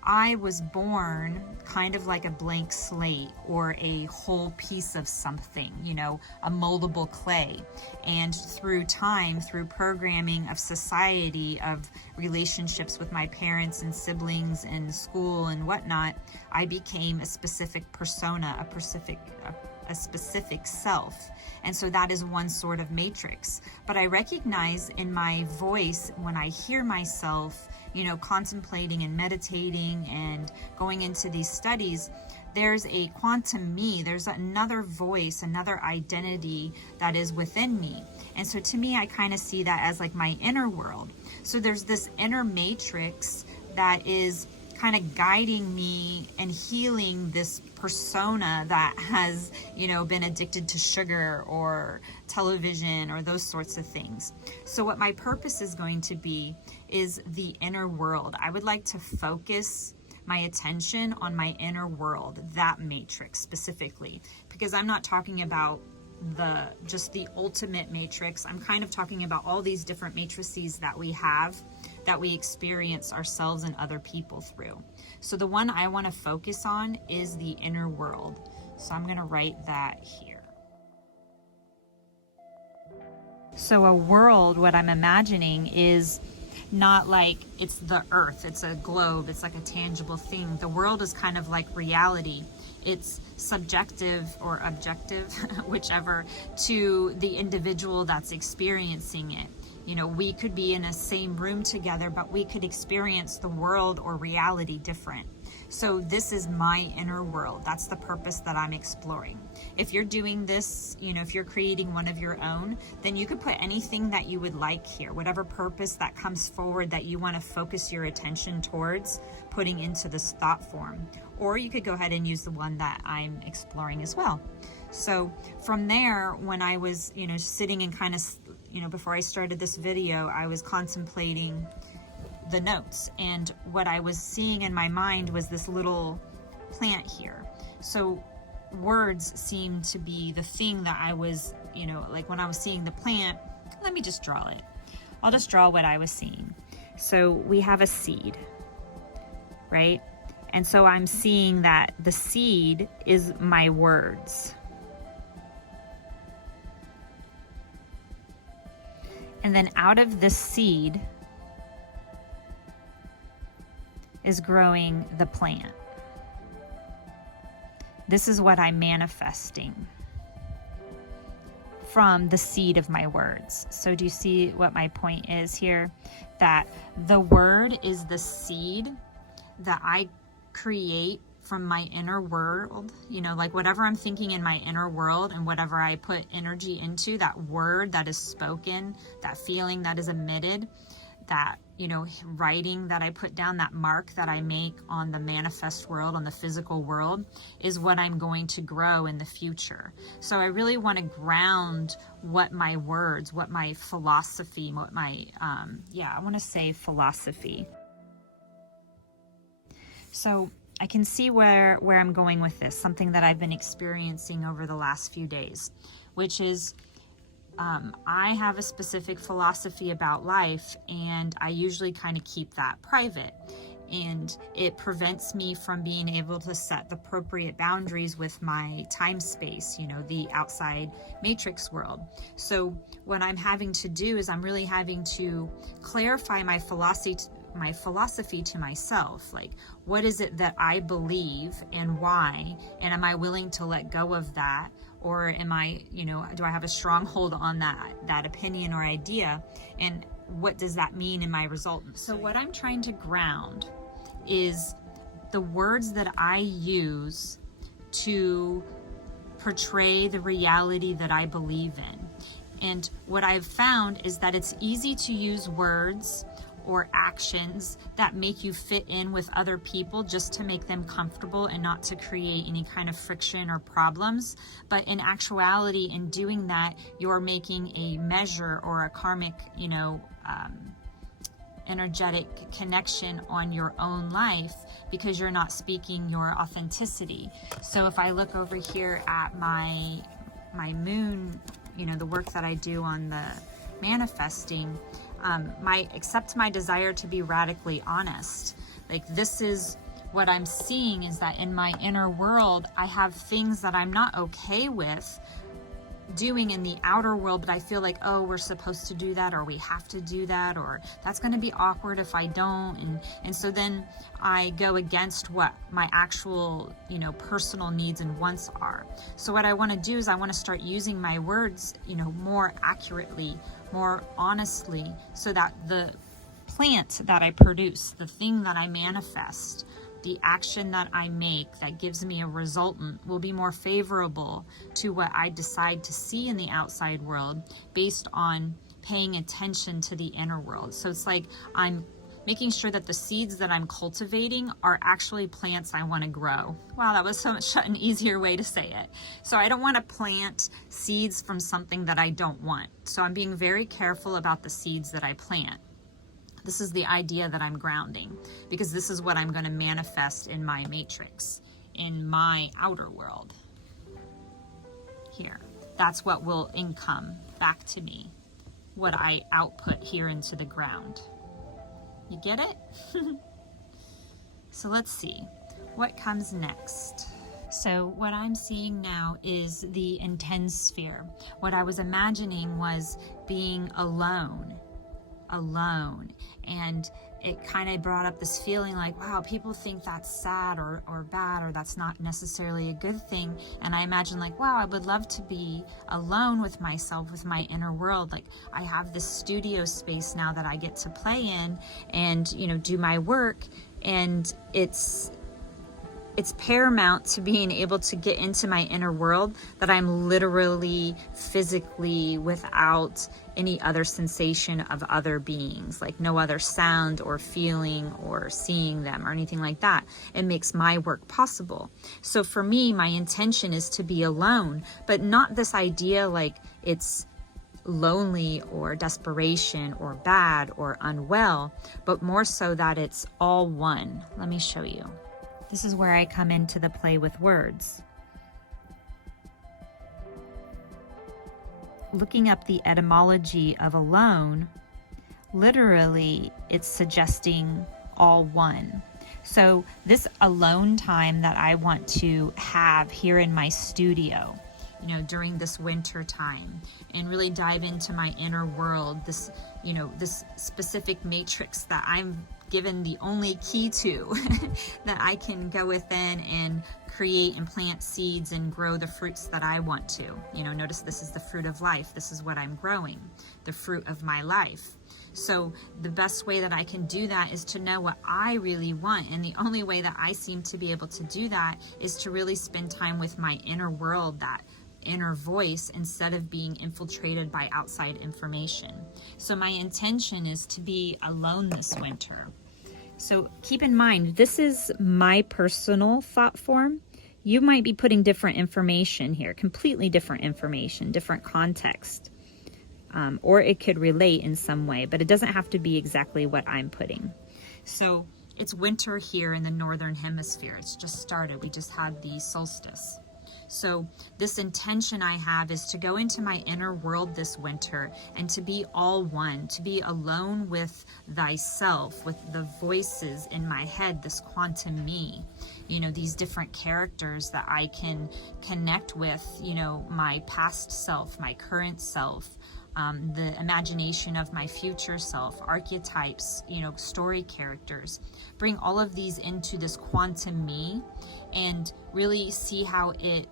I was born kind of like a blank slate or a whole piece of something, you know, a moldable clay. And through time, through programming of society, of relationships with my parents and siblings and school and whatnot, I became a specific persona, a specific self. And so that is one sort of matrix. But I recognize in my voice, when I hear myself, you know, contemplating and meditating and going into these studies, there's a quantum me, there's another voice, another identity that is within me. And so to me, I kind of see that as like my inner world. So there's this inner matrix that is kind of guiding me and healing this persona that has, you know, been addicted to sugar or television or those sorts of things. So what my purpose is going to be is the inner world. I would like to focus my attention on my inner world, that matrix specifically, because I'm not talking about just the ultimate matrix. I'm kind of talking about all these different matrices that we have, that we experience ourselves and other people through. So the one I want to focus on is the inner world. So I'm going to write that here. So a world, what I'm imagining is not like it's the earth, it's a globe, it's like a tangible thing. The world is kind of like reality. It's subjective or objective, whichever, to the individual that's experiencing it. You know, we could be in a same room together, but we could experience the world or reality different. So this is my inner world. That's the purpose that I'm exploring. If you're doing this, you know, if you're creating one of your own, then you could put anything that you would like here, whatever purpose that comes forward that you want to focus your attention towards putting into this thought form. Or you could go ahead and use the one that I'm exploring as well. So from there, when I was, you know, sitting and kind of, you know, before I started this video, I was contemplating the notes, and what I was seeing in my mind was this little plant here. So words seemed to be the thing that I was, you know, like when I was seeing the plant, let me just draw it. I'll just draw what I was seeing. So we have a seed, right? And so I'm seeing that the seed is my words. And then out of this seed is growing the plant. This is what I'm manifesting from the seed of my words. So do you see what my point is here? That the word is the seed that I create from my inner world, you know, like whatever I'm thinking in my inner world and whatever I put energy into, that word that is spoken, that feeling that is emitted, that, you know, writing that I put down, that mark that I make on the manifest world, on the physical world, is what I'm going to grow in the future. So I really want to ground what my words, what my philosophy, what my, I want to say philosophy. So I can see where I'm going with this, something that I've been experiencing over the last few days, which is I have a specific philosophy about life, and I usually kind of keep that private. And it prevents me from being able to set the appropriate boundaries with my time space, you know, the outside matrix world. So what I'm having to do is I'm really having to clarify my philosophy to myself. Like, what is it that I believe and why? And am I willing to let go of that? Or am I, you know, do I have a strong hold on that opinion or idea? And what does that mean in my result? So what I'm trying to ground is the words that I use to portray the reality that I believe in. And what I've found is that it's easy to use words or actions that make you fit in with other people just to make them comfortable and not to create any kind of friction or problems. But in actuality, in doing that, you're making a measure or a karmic, energetic connection on your own life, because you're not speaking your authenticity. So if I look over here at my moon, the work that I do on the manifesting, accept my desire to be radically honest. Like, this is what I'm seeing, is that in my inner world, I have things that I'm not okay with doing in the outer world, but I feel like, oh, we're supposed to do that, or we have to do that, or that's going to be awkward if I don't. And so then I go against what my actual, personal needs and wants are. So what I want to do is I want to start using my words, more accurately, more honestly, so that the plant that I produce, the thing that I manifest, the action that I make that gives me a resultant will be more favorable to what I decide to see in the outside world, based on paying attention to the inner world. So it's like I'm making sure that the seeds that I'm cultivating are actually plants I want to grow. Wow, that was so much an easier way to say it. So I don't want to plant seeds from something that I don't want. So I'm being very careful about the seeds that I plant. This is the idea that I'm grounding, because this is what I'm going to manifest in my matrix, in my outer world. Here. That's what will income back to me, what I output here into the ground. You get it? So let's see. What comes next? So what I'm seeing now is the intense sphere. What I was imagining was being alone, and it kind of brought up this feeling like, wow, people think that's sad or bad, or that's not necessarily a good thing. And I imagine like, wow, I would love to be alone with myself, with my inner world. Like, I have this studio space now that I get to play in and do my work, and it's paramount to being able to get into my inner world that I'm literally physically without any other sensation of other beings, like no other sound or feeling or seeing them or anything like that. It makes my work possible. So for me, my intention is to be alone, but not this idea like it's lonely or desperation or bad or unwell, but more so that it's all one. Let me show you. This is where I come into the play with words. Looking up the etymology of alone, literally it's suggesting all one. So this alone time that I want to have here in my studio, during this winter time, and really dive into my inner world, this specific matrix that I'm given the only key to, that I can go within and create and plant seeds and grow the fruits that I want to. Notice this is the fruit of life. This is what I'm growing, the fruit of my life. So the best way that I can do that is to know what I really want. And the only way that I seem to be able to do that is to really spend time with my inner world, that inner voice, instead of being infiltrated by outside information. So my intention is to be alone this winter. So keep in mind, this is my personal thought form. You might be putting different information here, completely different information, different context, or it could relate in some way, but it doesn't have to be exactly what I'm putting. So it's winter here in the northern hemisphere. It's just started. We just had the solstice. So this intention I have is to go into my inner world this winter and to be all one, to be alone with thyself, with the voices in my head, this quantum me, these different characters that I can connect with, my past self, my current self, the imagination of my future self, archetypes, story characters. Bring all of these into this quantum me and really see how it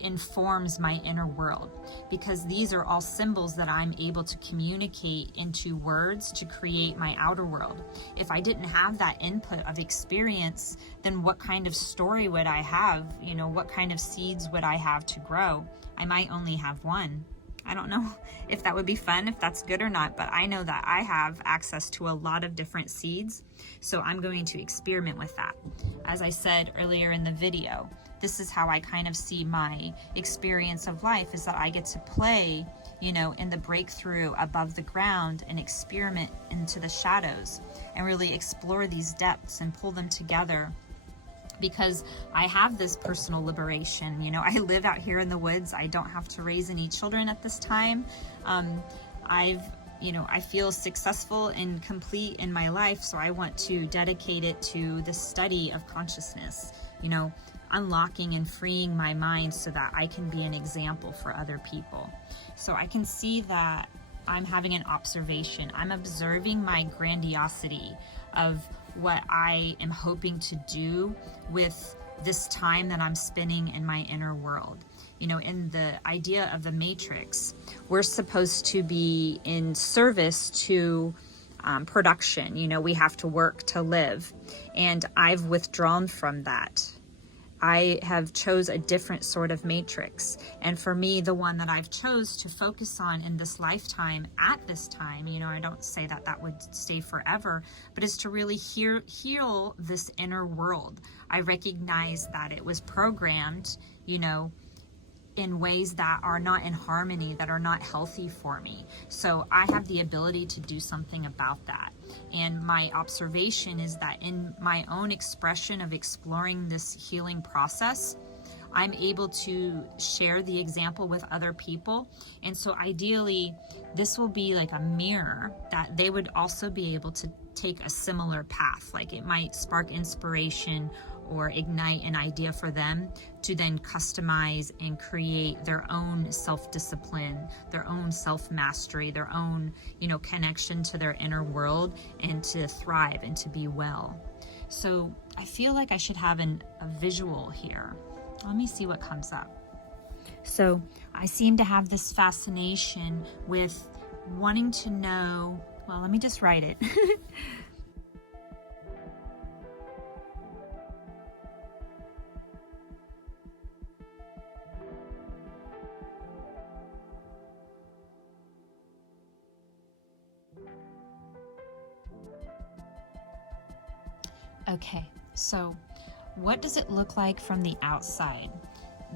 informs my inner world, because these are all symbols that I'm able to communicate into words to create my outer world. If I didn't have that input of experience, then what kind of story would I have? What kind of seeds would I have to grow? I might only have one. I don't know if that would be fun, if that's good or not, but I know that I have access to a lot of different seeds, so I'm going to experiment with that. As I said earlier in the video, this is how I kind of see my experience of life, is that I get to play, you know, in the breakthrough above the ground and experiment into the shadows and really explore these depths and pull them together, because I have this personal liberation. You know, I live out here in the woods. I don't have to raise any children at this time. I feel successful and complete in my life, so I want to dedicate it to the study of consciousness, you know, unlocking and freeing my mind so that I can be an example for other people. So I can see that I'm having an observation. I'm observing my grandiosity of what I am hoping to do with this time that I'm spending in my inner world. You know, in the idea of the matrix, we're supposed to be in service to production. You know, we have to work to live. And I've withdrawn from that. I have chose a different sort of matrix. And for me, the one that I've chose to focus on in this lifetime, at this time, you know, I don't say that that would stay forever, but is to really heal this inner world. I recognize that it was programmed, you know, in ways that are not in harmony, that are not healthy for me. So I have the ability to do something about that. And my observation is that in my own expression of exploring this healing process, I'm able to share the example with other people. And so ideally, this will be like a mirror that they would also be able to take a similar path. Like it might spark inspiration or ignite an idea for them to then customize and create their own self-discipline, their own self-mastery, their own, you know, connection to their inner world, and to thrive and to be well. So I feel like I should have a visual here. Let me see what comes up. So I seem to have this fascination with wanting to know, well, let me just write it. Okay, so what does it look like from the outside?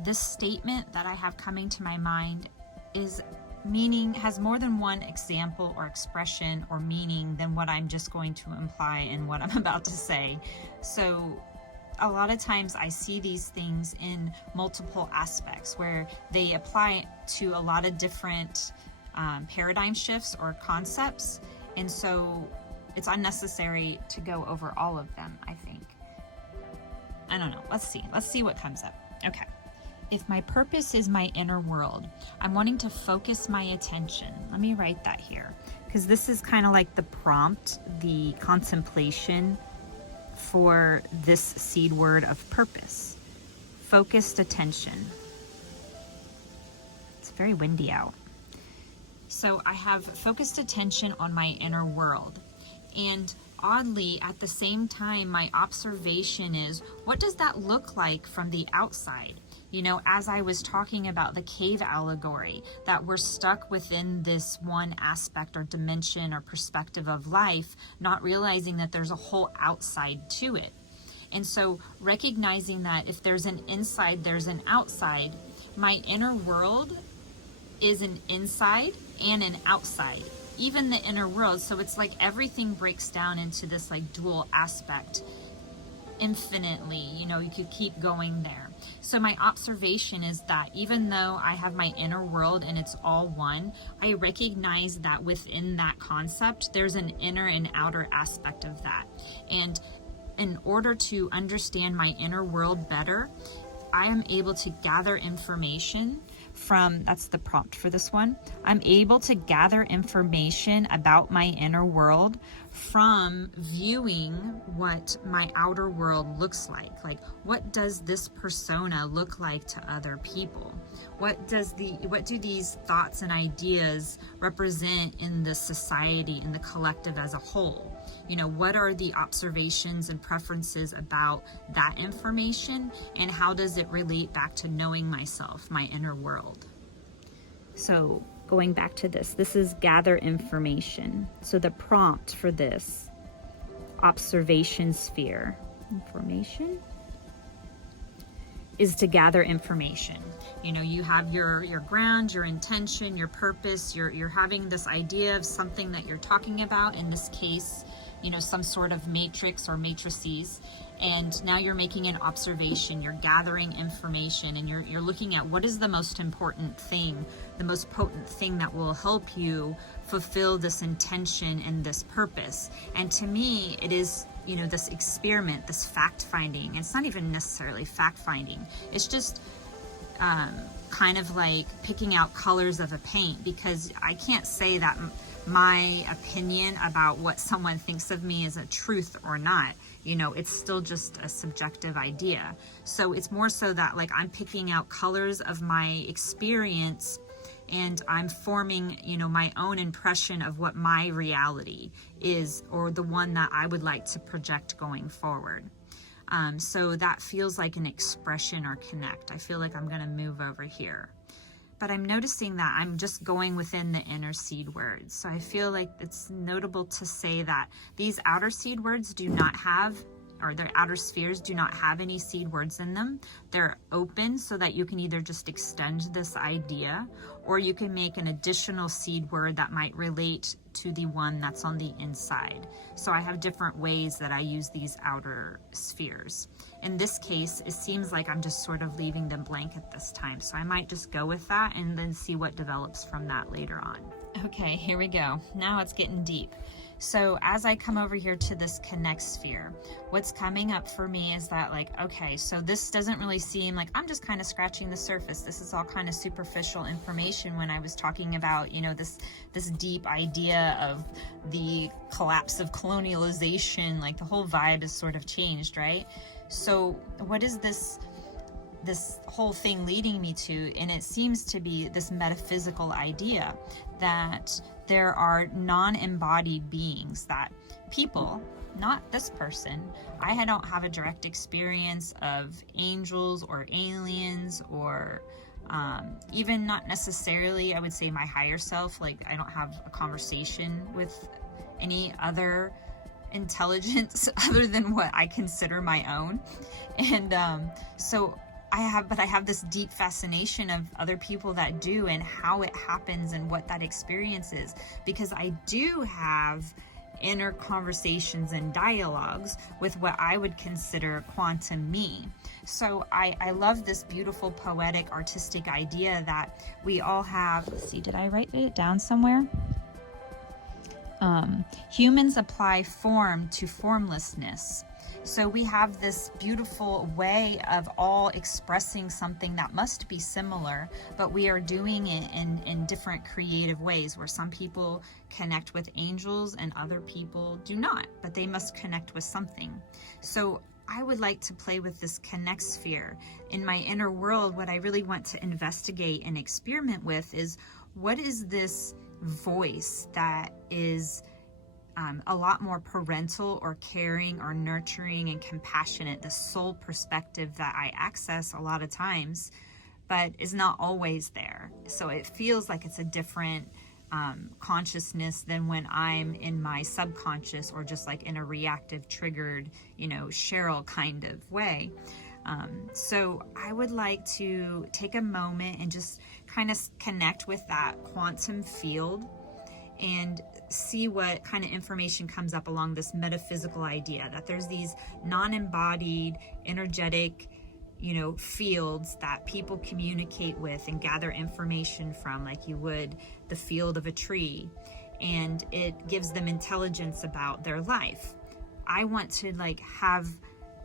This statement that I have coming to my mind has more than one example or expression or meaning than what I'm just going to imply in what I'm about to say. So a lot of times I see these things in multiple aspects where they apply to a lot of different paradigm shifts or concepts. And so it's unnecessary to go over all of them, I think. I don't know. Let's see what comes up. Okay. If my purpose is my inner world, I'm wanting to focus my attention. Let me write that here, because this is kind of like the prompt, the contemplation for this seed word of purpose. Focused attention. It's very windy out. So I have focused attention on my inner world. And oddly, at the same time, my observation is, what does that look like from the outside? You know, as I was talking about the cave allegory, that we're stuck within this one aspect or dimension or perspective of life, not realizing that there's a whole outside to it. And so recognizing that if there's an inside, there's an outside, my inner world is an inside and an outside. Even the inner world. So it's like everything breaks down into this like dual aspect infinitely. You know, you could keep going there. So my observation is that even though I have my inner world and it's all one, I recognize that within that concept, there's an inner and outer aspect of that. And in order to understand my inner world better, I am able to gather information that's the prompt for this one. I'm able to gather information about my inner world from viewing what my outer world looks like. Like, what does this persona look like to other people? What do these thoughts and ideas represent in the society, in the collective as a whole? You know, what are the observations and preferences about that information, and how does it relate back to knowing myself, my inner world? So going back to this. This is gather information. So the prompt for this observation sphere, information, is to gather information. You know, you have your ground, your intention, your purpose, you're having this idea of something that you're talking about, in this case, you know, some sort of matrix or matrices, and now you're making an observation, you're gathering information, and you're looking at what is the most important thing, the most potent thing that will help you fulfill this intention and this purpose. And to me, it is, you know, this experiment, this fact-finding. It's not even necessarily fact-finding. It's just kind of like picking out colors of a paint, because I can't say that my opinion about what someone thinks of me is a truth or not. You know, it's still just a subjective idea. So it's more so that, like, I'm picking out colors of my experience, and I'm forming, you know, my own impression of what my reality is, or the one that I would like to project going forward. So that feels like an expression or connect. I feel like I'm going to move over here. But I'm noticing that I'm just going within the inner seed words. So I feel like it's notable to say that these outer seed words do not have, or their outer spheres do not have any seed words in them. They're open so that you can either just extend this idea, or you can make an additional seed word that might relate to the one that's on the inside. So I have different ways that I use these outer spheres. In this case, it seems like I'm just sort of leaving them blank at this time. So I might just go with that and then see what develops from that later on. Okay, here we go. Now it's getting deep. So as I come over here to this connect sphere, what's coming up for me is that, like, okay, so this doesn't really seem like I'm just kind of scratching the surface. This is all kind of superficial information when I was talking about, you know, this deep idea of the collapse of colonialization. Like, the whole vibe is sort of changed, right? So what is this whole thing leading me to? And it seems to be this metaphysical idea that there are non-embodied beings, that people, not this person, I don't have a direct experience of angels or aliens, or even not necessarily, I would say, my higher self. Like, I don't have a conversation with any other intelligence other than what I consider my own. And so I have this deep fascination of other people that do, and how it happens and what that experience is, because I do have inner conversations and dialogues with what I would consider quantum me. So I love this beautiful, poetic, artistic idea that we all have. Let's see, did I write it down somewhere? Humans apply form to formlessness. So we have this beautiful way of all expressing something that must be similar, but we are doing it in different creative ways, where some people connect with angels and other people do not, but they must connect with something. So I would like to play with this connect sphere. In my inner world, what I really want to investigate and experiment with is, what is this voice that is a lot more parental or caring or nurturing and compassionate, the soul perspective that I access a lot of times, but is not always there. So it feels like it's a different consciousness than when I'm in my subconscious, or just like in a reactive, triggered, you know, Cheryl kind of way. So I would like to take a moment and just kind of connect with that quantum field and see what kind of information comes up along this metaphysical idea that there's these non-embodied, energetic, you know, fields that people communicate with and gather information from, like you would the field of a tree, and it gives them intelligence about their life. I want to, like, have,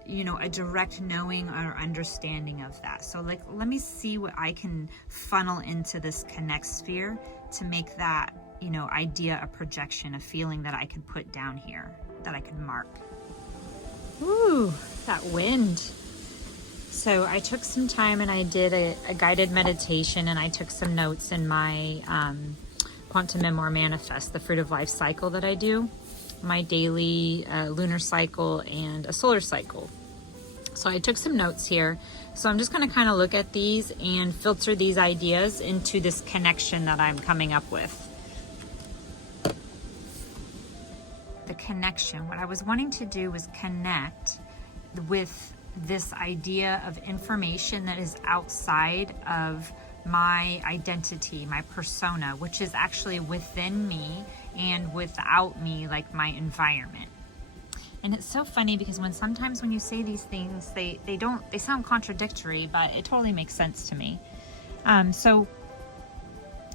you know, a direct knowing or understanding of that. So, like, let me see what I can funnel into this connect sphere to make that, you know, idea a projection, a feeling that I could put down here, that I could mark. Ooh, that wind. So I took some time and I did a guided meditation, and I took some notes in my Quantum Memoir Manifest, the Fruit of Life cycle that I do, my daily lunar cycle and a solar cycle. So I took some notes here. So I'm just going to kind of look at these and filter these ideas into this connection that I'm coming up with. The connection, what I was wanting to do was connect with this idea of information that is outside of my identity, my persona, which is actually within me and without me, like my environment. And it's so funny because sometimes when you say these things, they sound contradictory, but it totally makes sense to me. So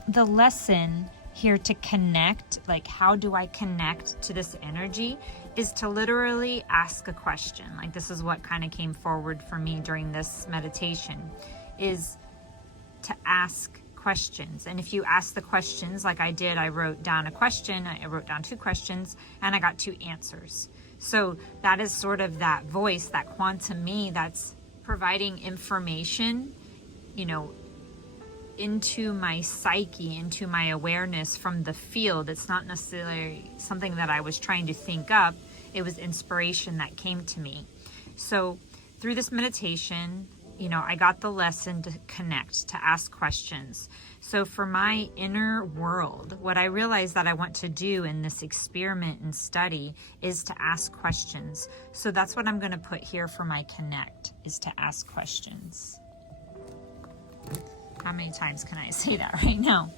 the lesson here to connect, like how do I connect to this energy, is to literally ask a question. Like this is what kind of came forward for me during this meditation, is to ask questions. And if you ask the questions like I did, I wrote down a question, I wrote down 2 questions, and I got 2 answers. So that is sort of that voice, that quantum me, that's providing information, you know, into my psyche, into my awareness from the field. It's not necessarily something that I was trying to think up. It was inspiration that came to me. So through this meditation, you know, I got the lesson to connect, to ask questions. So for my inner world, what I realized that I want to do in this experiment and study is to ask questions. So that's what I'm going to put here for my connect, is to ask questions. How many times can I say that right now?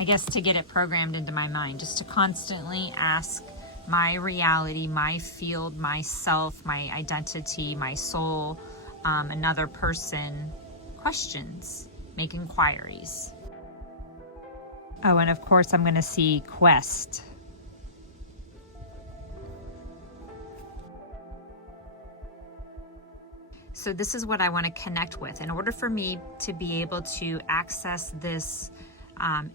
I guess to get it programmed into my mind, just to constantly ask my reality, my field, myself, my identity, my soul, another person, questions, make inquiries. Oh, and of course I'm going to see quest. So this is what I want to connect with. In order for me to be able to access this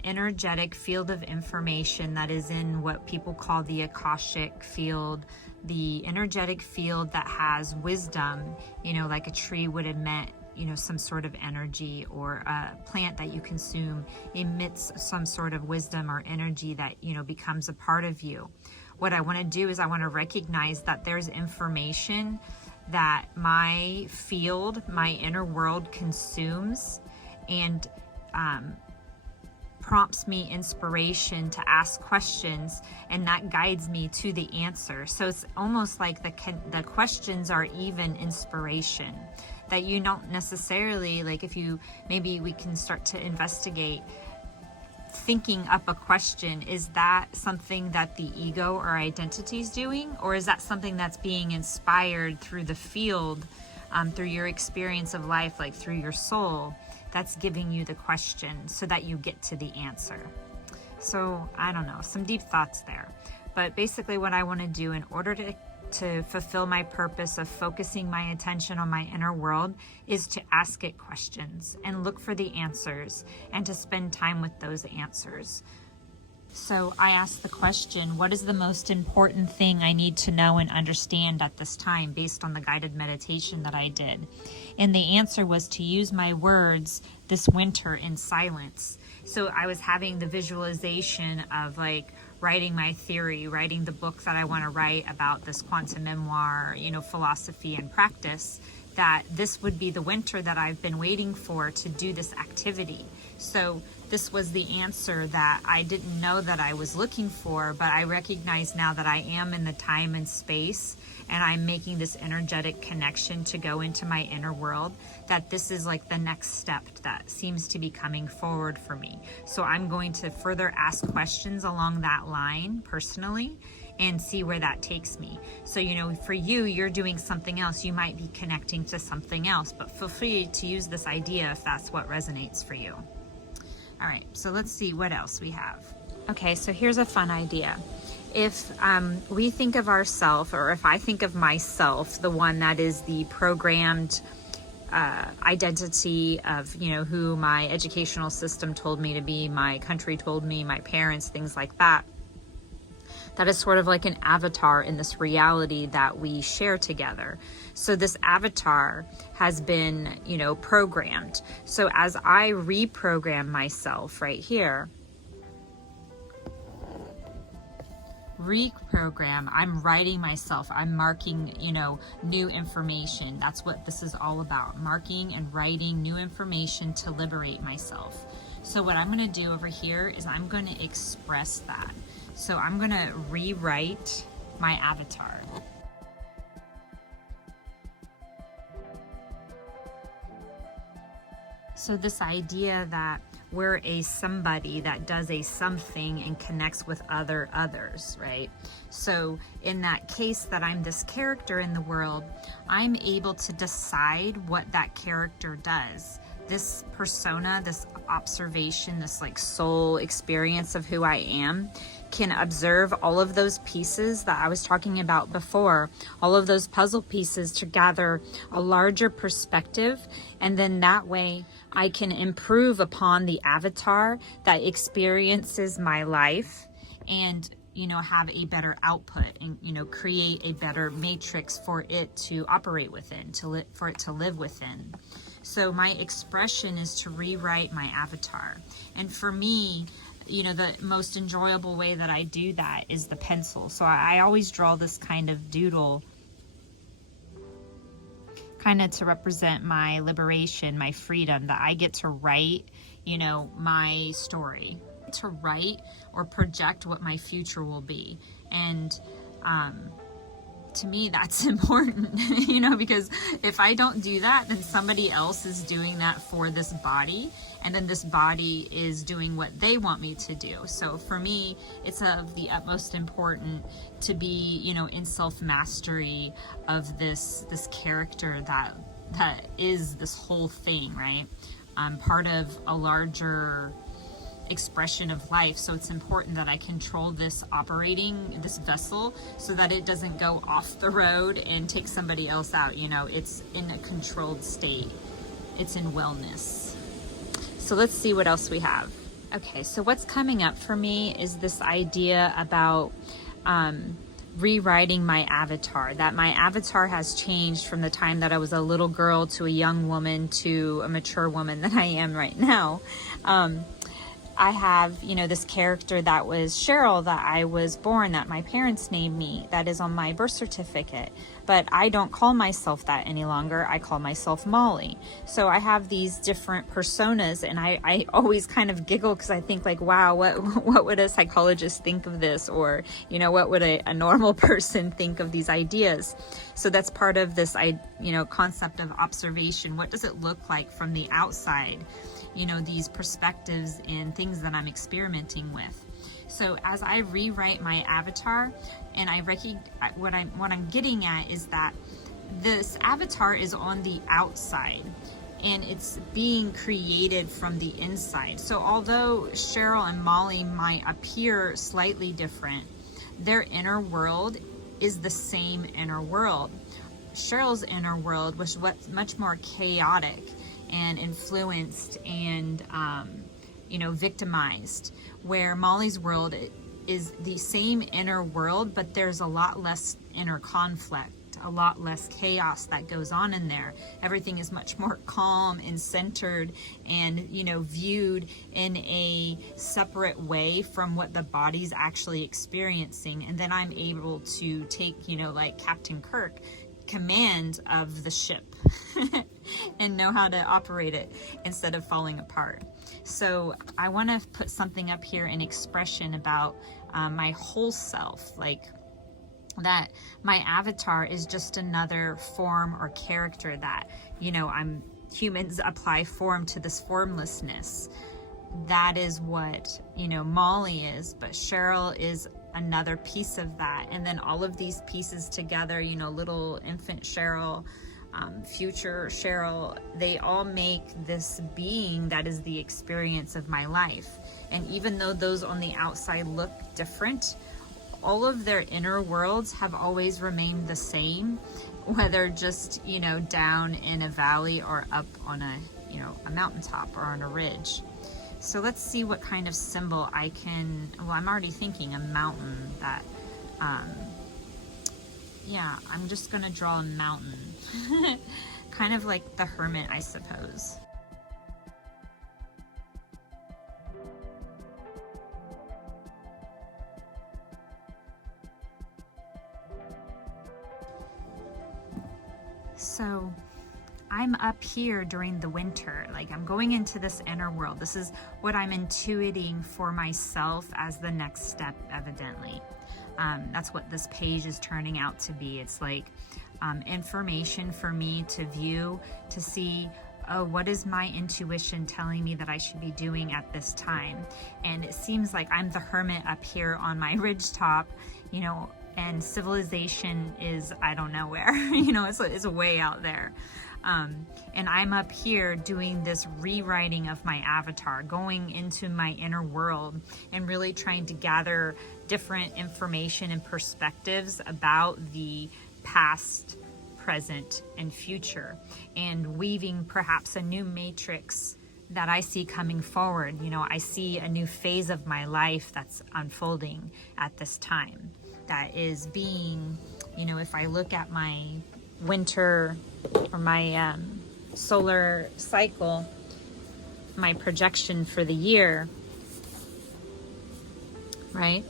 energetic field of information that is in what people call the Akashic field, the energetic field that has wisdom, you know, like a tree would emit, you know, some sort of energy, or a plant that you consume emits some sort of wisdom or energy that, you know, becomes a part of you. What I want to do is I want to recognize that there's information that my field, my inner world consumes, and prompts me inspiration to ask questions, and that guides me to the answer. So it's almost like the questions are even inspiration, that you don't necessarily, like if you, maybe we can start to investigate thinking up a question. Is that something that the ego or identity is doing, or is that something that's being inspired through the field, through your experience of life, like through your soul, that's giving you the question so that you get to the answer? So I don't know, some deep thoughts there. But basically what I want to do in order to fulfill my purpose of focusing my attention on my inner world is to ask it questions and look for the answers, and to spend time with those answers. So I asked the question, what is the most important thing I need to know and understand at this time, based on the guided meditation that I did? And the answer was to use my words this winter in silence. So I was having the visualization of like writing my theory, writing the book that I want to write about this quantum memoir, you know, philosophy and practice, that this would be the winter that I've been waiting for to do this activity. So this was the answer that I didn't know that I was looking for, but I recognize now that I am in the time and space, and I'm making this energetic connection to go into my inner world, that this is like the next step that seems to be coming forward for me. So I'm going to further ask questions along that line personally and see where that takes me. So, you know, for you, you're doing something else. You might be connecting to something else, but feel free to use this idea if that's what resonates for you. All right, so let's see what else we have. Okay, so here's a fun idea. If we think of ourselves, or if I think of myself, the one that is the programmed identity of, you know, who my educational system told me to be, my country told me, my parents, things like that. That is sort of like an avatar in this reality that we share together. So this avatar has been, you know, programmed. So as I reprogram myself right here, reprogram, I'm writing myself, I'm marking, you know, new information. That's what this is all about, marking and writing new information to liberate myself. So what I'm going to do over here is I'm going to express that. So I'm going to rewrite my avatar. So this idea that we're a somebody that does a something and connects with others, right? So in that case that I'm this character in the world, I'm able to decide what that character does. This persona, this observation, this like soul experience of who I am can observe all of those pieces that I was talking about before, all of those puzzle pieces to gather a larger perspective. And then that way I can improve upon the avatar that experiences my life and, you know, have a better output and, you know, create a better matrix for it to operate within, for it to live within. So my expression is to rewrite my avatar. And for me, you know, the most enjoyable way that I do that is the pencil. So I always draw this kind of doodle, kind of to represent my liberation, my freedom, that I get to write, you know, my story, to write or project what my future will be. And to me, that's important, you know, because if I don't do that, then somebody else is doing that for this body, and then this body is doing what they want me to do. So for me, it's of the utmost important to be, you know, in self-mastery of this character that is this whole thing, right? Part of a larger expression of life. So it's important that I control this vessel so that it doesn't go off the road and take somebody else out. You know, it's in a controlled state. It's in wellness. So let's see what else we have. Okay, so what's coming up for me is this idea about rewriting my avatar, that my avatar has changed from the time that I was a little girl to a young woman to a mature woman that I am right now. I have, you know, this character that was Cheryl, that I was born, that my parents named me, that is on my birth certificate. But I don't call myself that any longer. I call myself Molly. So I have these different personas, and I always kind of giggle because I think like, wow, what would a psychologist think of this? Or, you know, what would a normal person think of these ideas? So that's part of this, you know, concept of observation. What does it look like from the outside? You know, these perspectives and things that I'm experimenting with. So as I rewrite my avatar, and what I'm getting at is that this avatar is on the outside and it's being created from the inside. So although Cheryl and Molly might appear slightly different, their inner world is the same inner world. Cheryl's inner world was much more chaotic and influenced and, you know, victimized, where Molly's world is the same inner world, but there's a lot less inner conflict, a lot less chaos that goes on in there. Everything is much more calm and centered and, you know, viewed in a separate way from what the body's actually experiencing. And then I'm able to take, you know, like Captain Kirk, command of the ship and know how to operate it instead of falling apart. So I want to put something up here in expression about my whole self, like that my avatar is just another form or character that, you know, humans apply form to this formlessness. That is what, you know, Molly is, but Cheryl is another piece of that. And then all of these pieces together, you know, little infant Cheryl, future Cheryl, they all make this being that is the experience of my life. And even though those on the outside look different, all of their inner worlds have always remained the same, whether just, you know, down in a valley or up on a, you know, a mountaintop or on a ridge. So let's see what kind of symbol I can, well, I'm already thinking a mountain that, yeah, I'm just gonna draw a mountain. Kind of like the hermit, I suppose. So I'm up here during the winter, like I'm going into this inner world. This is what I'm intuiting for myself as the next step, evidently. That's what this page is turning out to be. It's like information for me to view, to see, oh, what is my intuition telling me that I should be doing at this time? And it seems like I'm the hermit up here on my ridge top, you know, and civilization is, I don't know where, you know, it's way out there. And I'm up here doing this rewriting of my avatar, going into my inner world and really trying to gather different information and perspectives about the past, present, and future, and weaving perhaps a new matrix that I see coming forward. You know, I see a new phase of my life that's unfolding at this time. That is being, you know, if I look at my winter or my solar cycle, my projection for the year, right?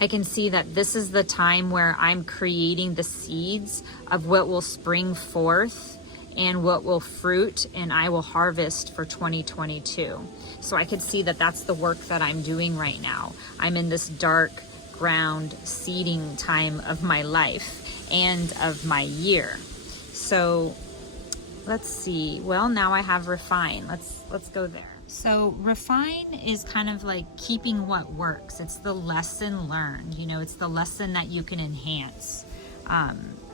I can see that this is the time where I'm creating the seeds of what will spring forth and what will fruit and I will harvest for 2022. So I could see that that's the work that I'm doing right now. I'm in this dark ground seeding time of my life and of my year. So let's see. Well, now I have refine. Let's go there. So refine is kind of like keeping what works. It's the lesson learned, you know, it's the lesson that you can enhance.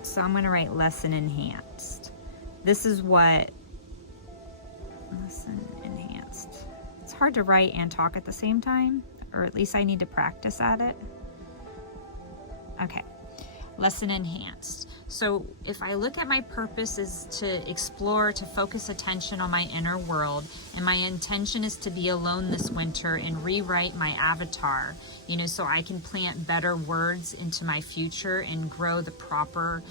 So I'm going to write lesson enhanced. This is what lesson enhanced. It's hard to write and talk at the same time, or at least I need to practice at it. Okay. Lesson enhanced. So if I look at my purpose is to explore, to focus attention on my inner world, and my intention is to be alone this winter and rewrite my avatar, you know, so I can plant better words into my future and grow the proper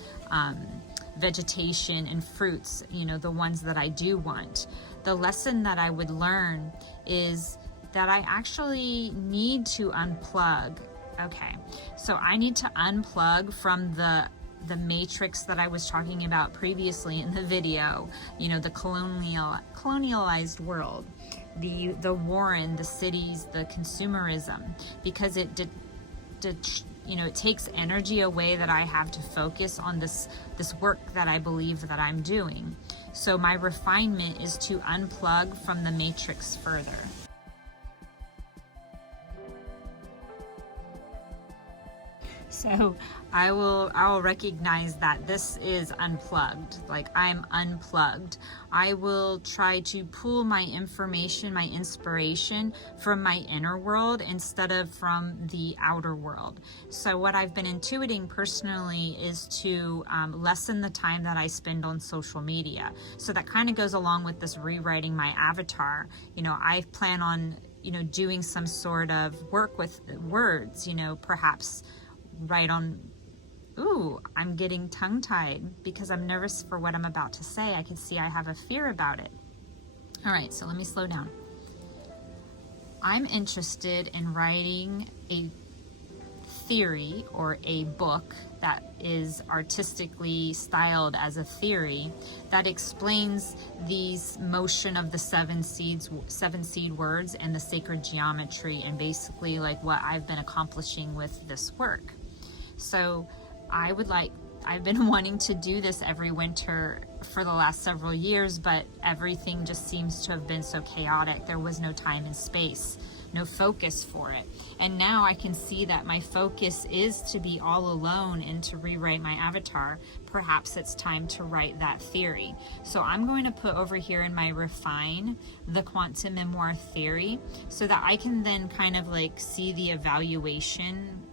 vegetation and fruits, you know, the ones that I do want. The lesson that I would learn is that I actually need to unplug. Okay, so I need to unplug from the matrix that I was talking about previously in the video, you know, the colonialized world, the warren, the cities, the consumerism, because it you know, it takes energy away that I have to focus on this work that I believe that I'm doing. So my refinement is to unplug from the matrix further. So I will recognize that this is unplugged, like I'm unplugged. I will try to pull my information, my inspiration from my inner world instead of from the outer world. So what I've been intuiting personally is to lessen the time that I spend on social media. So that kind of goes along with this rewriting my avatar. You know, I plan on, you know, doing some sort of work with words, you know, perhaps right on, ooh, I'm getting tongue-tied because I'm nervous for what I'm about to say. I can see I have a fear about it. All right, so let me slow down. I'm interested in writing a theory or a book that is artistically styled as a theory that explains these motion of the seven seed words and the sacred geometry, and basically like what I've been accomplishing with this work. So I've been wanting to do this every winter for the last several years, but everything just seems to have been so chaotic. There was no time and space, no focus for it. And now I can see that my focus is to be all alone and to rewrite my avatar. Perhaps it's time to write that theory. So I'm going to put over here in my refine the quantum memoir theory so that I can then kind of like see the evaluation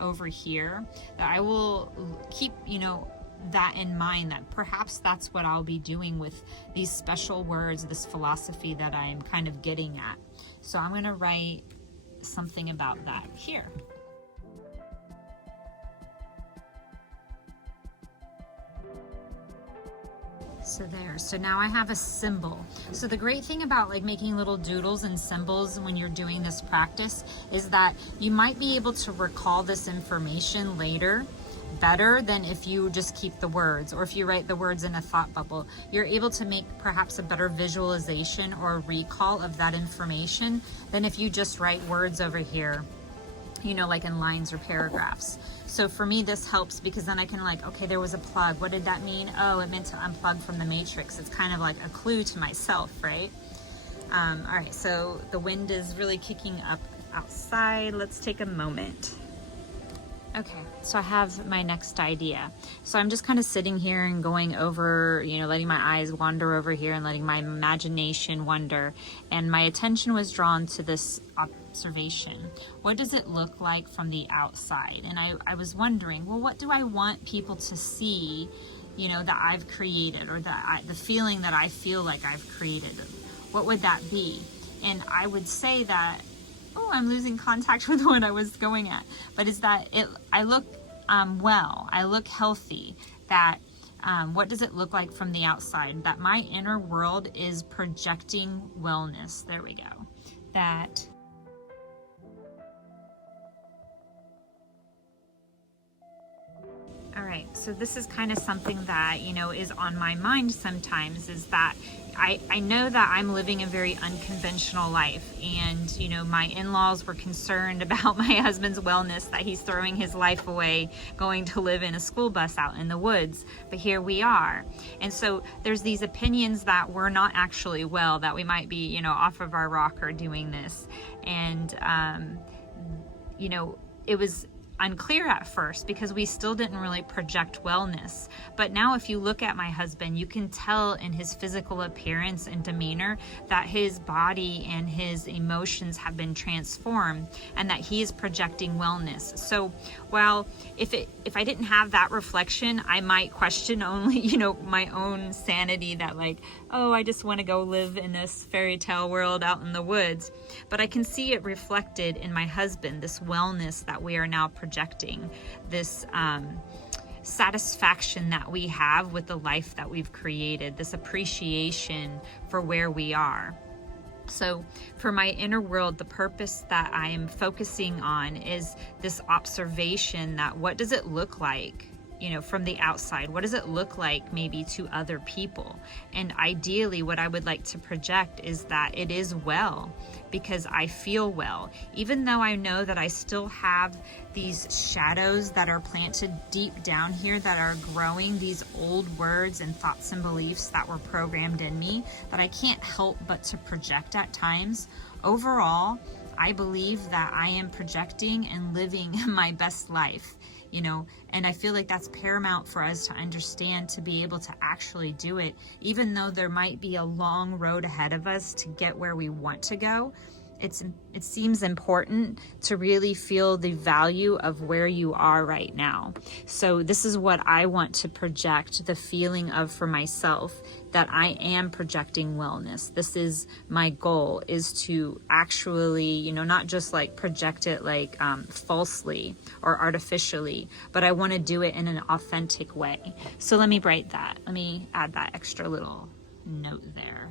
over here, that I will keep, you know, that in mind, that perhaps that's what I'll be doing with these special words, this philosophy that I'm kind of getting at. So I'm going to write something about that here. So there, so now I have a symbol. So the great thing about like making little doodles and symbols when you're doing this practice is that you might be able to recall this information later, better than if you just keep the words, or if you write the words in a thought bubble. You're able to make perhaps a better visualization or a recall of that information than if you just write words over here, you know, like in lines or paragraphs. So for me, this helps because then I can like, okay, there was a plug. What did that mean? Oh, it meant to unplug from the matrix. It's kind of like a clue to myself, right? All right, so the wind is really kicking up outside. Let's take a moment. Okay, so I have my next idea. So I'm just kind of sitting here and going over, you know, letting my eyes wander over here and letting my imagination wander. And my attention was drawn to this observation. What does it look like from the outside? And I was wondering, well, what do I want people to see, you know, that I've created, or that the feeling that I feel like I've created? What would that be? And I would say that, oh, I'm losing contact with what I was going at, but is that I look well, I look healthy, that what does it look like from the outside? That my inner world is projecting wellness. There we go. That all right, so this is kind of something that, you know, is on my mind sometimes, is that I know that I'm living a very unconventional life, and, you know, my in-laws were concerned about my husband's wellness, that he's throwing his life away going to live in a school bus out in the woods, but here we are. And so there's these opinions that we're not actually well, that we might be, you know, off of our rocker doing this. And, you know, it was unclear at first because we still didn't really project wellness. But now if you look at my husband, you can tell in his physical appearance and demeanor that his body and his emotions have been transformed, and that he is projecting wellness. So while if I didn't have that reflection, I might question only, you know, my own sanity, that like, oh, I just want to go live in this fairy tale world out in the woods. But I can see it reflected in my husband, this wellness that we are now projecting, this satisfaction that we have with the life that we've created, this appreciation for where we are. So for my inner world, the purpose that I am focusing on is this observation, that what does it look like, you know, from the outside? What does it look like maybe to other people? And ideally what I would like to project is that it is well, because I feel well, even though I know that I still have these shadows that are planted deep down here that are growing, these old words and thoughts and beliefs that were programmed in me that I can't help but to project at times. Overall, I believe that I am projecting and living my best life, you know, and I feel like that's paramount for us to understand, to be able to actually do it, even though there might be a long road ahead of us to get where we want to go. It seems important to really feel the value of where you are right now. So this is what I want to project, the feeling of for myself, that I am projecting wellness. This is my goal, is to actually, you know, not just like project it like falsely or artificially, but I want to do it in an authentic way. So let me write that. Let me add that extra little note there.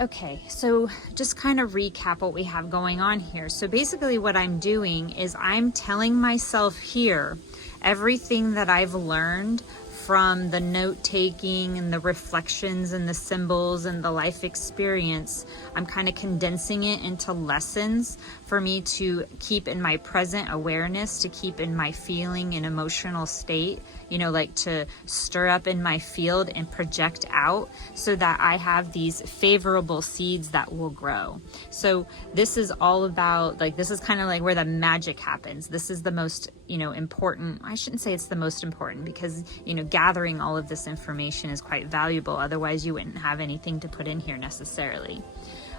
Okay, so just kind of recap what we have going on here. So basically what I'm doing is I'm telling myself here everything that I've learned from the note-taking and the reflections and the symbols and the life experience. I'm kind of condensing it into lessons for me to keep in my present awareness, to keep in my feeling and emotional state, you know, like to stir up in my field and project out, so that I have these favorable seeds that will grow. So this is all about, like, this is kind of like where the magic happens. This is the most, you know, important. I shouldn't say it's the most important, because, you know, gathering all of this information is quite valuable. Otherwise you wouldn't have anything to put in here necessarily.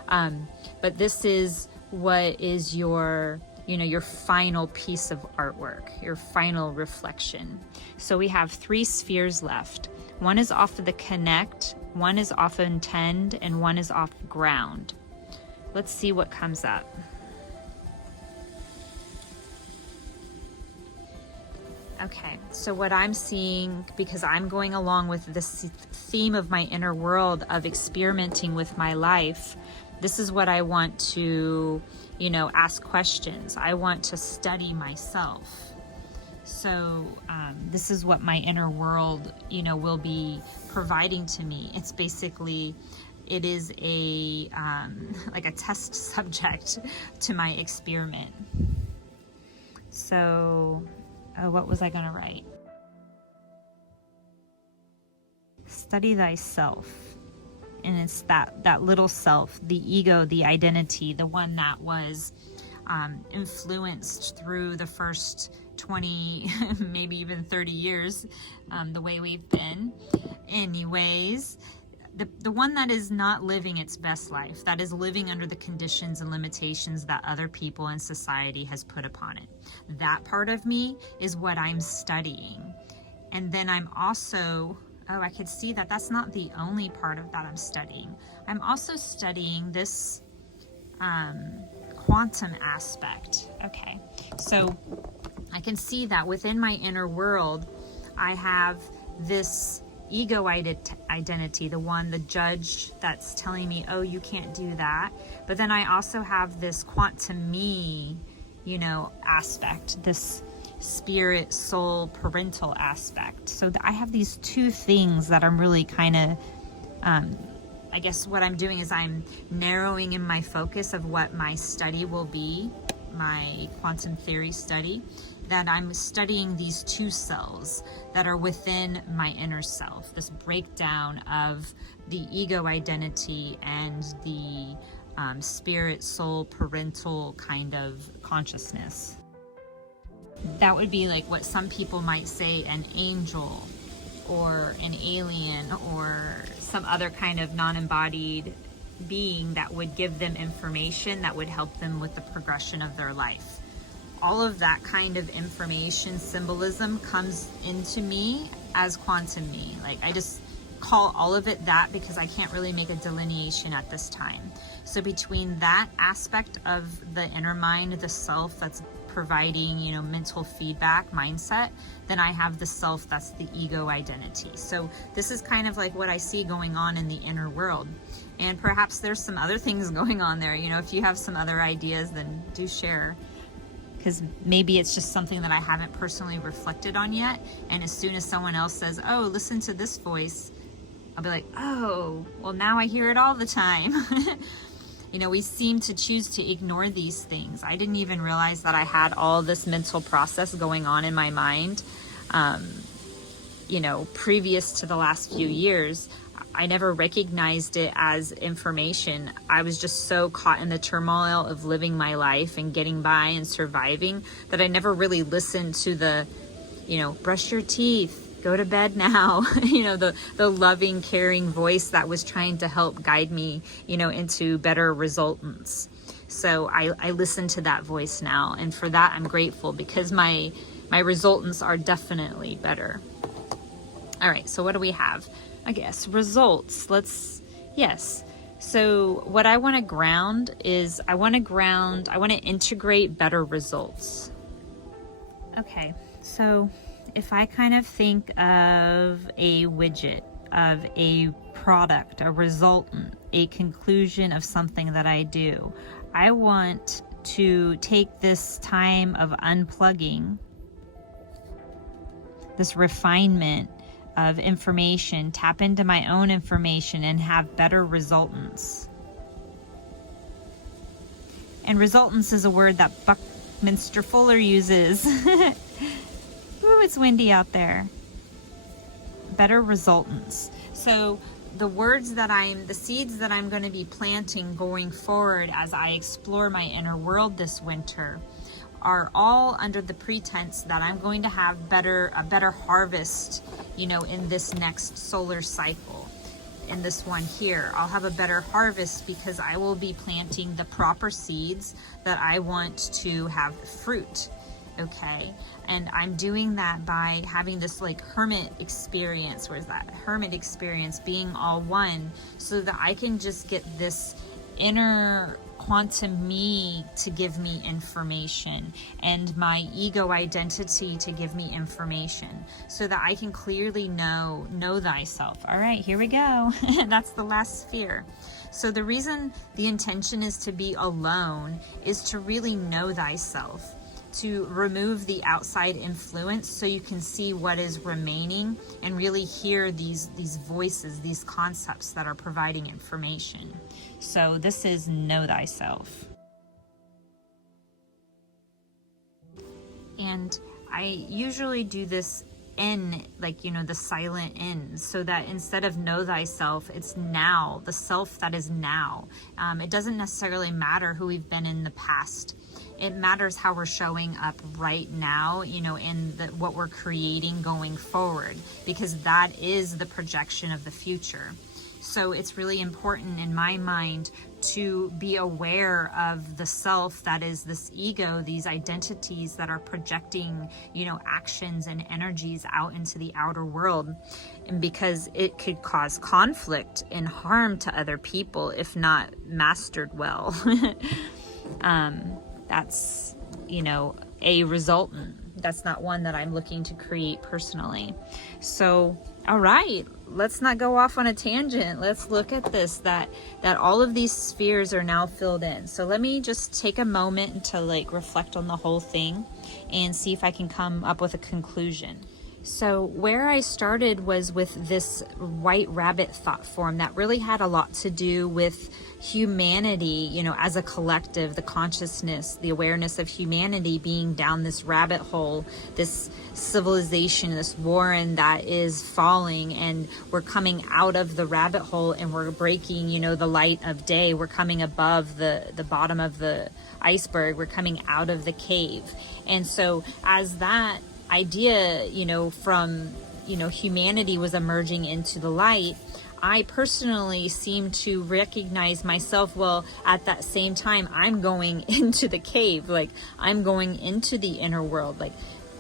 But this is what is your, you know, your final piece of artwork, your final reflection. So we have 3 spheres left. One is off of the connect, one is off intend, and one is off ground. Let's see what comes up. Okay, so what I'm seeing, because I'm going along with this theme of my inner world of experimenting with my life, this is what I want to, ask questions. I want to study myself. So this is what my inner world, will be providing to me. It's basically, it is a like a test subject to my experiment. So what was I going to write? Study thyself. And it's that little self, the ego, the identity, the one that was influenced through the first 20, maybe even 30 years, the way we've been. Anyways, the one that is not living its best life, that is living under the conditions and limitations that other people and society has put upon it. That part of me is what I'm studying. And then I'm also, I could see that that's not the only part of that I'm studying. I'm also studying this quantum aspect. Okay, so I can see that within my inner world, I have this ego identity, the judge that's telling me, oh, you can't do that. But then I also have this quantum me, aspect, this spirit, soul, parental aspect. So I have these two things that I'm really kind of, I guess what I'm doing is I'm narrowing in my focus of what my study will be, my quantum theory study, that I'm studying these two selves that are within my inner self, this breakdown of the ego identity and the spirit, soul, parental kind of consciousness. That would be like what some people might say an angel or an alien or some other kind of non-embodied being that would give them information that would help them with the progression of their life. All of that kind of information, symbolism comes into me as quantum me. Like I just call all of it that because I can't really make a delineation at this time. So between that aspect of the inner mind, the self that's providing, mental feedback, mindset, then I have the self that's the ego identity. So this is kind of like what I see going on in the inner world. And perhaps there's some other things going on there. If you have some other ideas, then do share. Because maybe it's just something that I haven't personally reflected on yet. And as soon as someone else says, oh, listen to this voice, I'll be like, oh, well, now I hear it all the time. We seem to choose to ignore these things. I didn't even realize that I had all this mental process going on in my mind, previous to the last few years. I never recognized it as information. I was just so caught in the turmoil of living my life and getting by and surviving that I never really listened to the, brush your teeth, go to bed now, the loving, caring voice that was trying to help guide me, into better resultants. So I listen to that voice now. And for that, I'm grateful because my resultants are definitely better. All right, so what do we have? I guess results. Yes. So what I want to ground is I want to integrate better results. Okay. So if I kind of think of a widget, of a product, a resultant, a conclusion of something that I do, I want to take this time of unplugging, this refinement of information, tap into my own information and have better resultants. And resultants is a word that Buckminster Fuller uses. Ooh, it's windy out there. Better resultants. So the seeds that I'm going to be planting going forward as I explore my inner world this winter are all under the pretense that I'm going to have a better harvest, in this next solar cycle. In this one here, I'll have a better harvest because I will be planting the proper seeds that I want to have fruit. Okay. And I'm doing that by having this like hermit experience. Where's that hermit experience? Being all one, so that I can just get this inner quantum me to give me information, and my ego identity to give me information, so that I can clearly know thyself. All right, here we go. That's the last sphere. So the reason the intention is to be alone is to really know thyself, to remove the outside influence so you can see what is remaining and really hear these voices, these concepts that are providing information. So this is know thyself. And I usually do this in, like, you know, the silent in, so that instead of know thyself, it's now, the self that is now. It doesn't necessarily matter who we've been in the past. It matters how we're showing up right now, you know, in what we're creating going forward, because that is the projection of the future. So it's really important in my mind to be aware of the self that is this ego, these identities that are projecting, you know, actions and energies out into the outer world. And because it could cause conflict and harm to other people if not mastered well. That's, you know, a resultant. That's not one that I'm looking to create personally. So, all right, let's not go off on a tangent. Let's look at this, that all of these spheres are now filled in. So let me just take a moment to like reflect on the whole thing and see if I can come up with a conclusion. So where I started was with this white rabbit thought form that really had a lot to do with humanity, you know, as a collective, the consciousness, the awareness of humanity being down this rabbit hole, this civilization, this warren that is falling, and we're coming out of the rabbit hole and we're breaking, you know, the light of day. We're coming above the bottom of the iceberg. We're coming out of the cave. And so as that idea, you know, from, you know, humanity was emerging into the light, I personally seem to recognize myself, well, at that same time, I'm going into the cave, like I'm going into the inner world. Like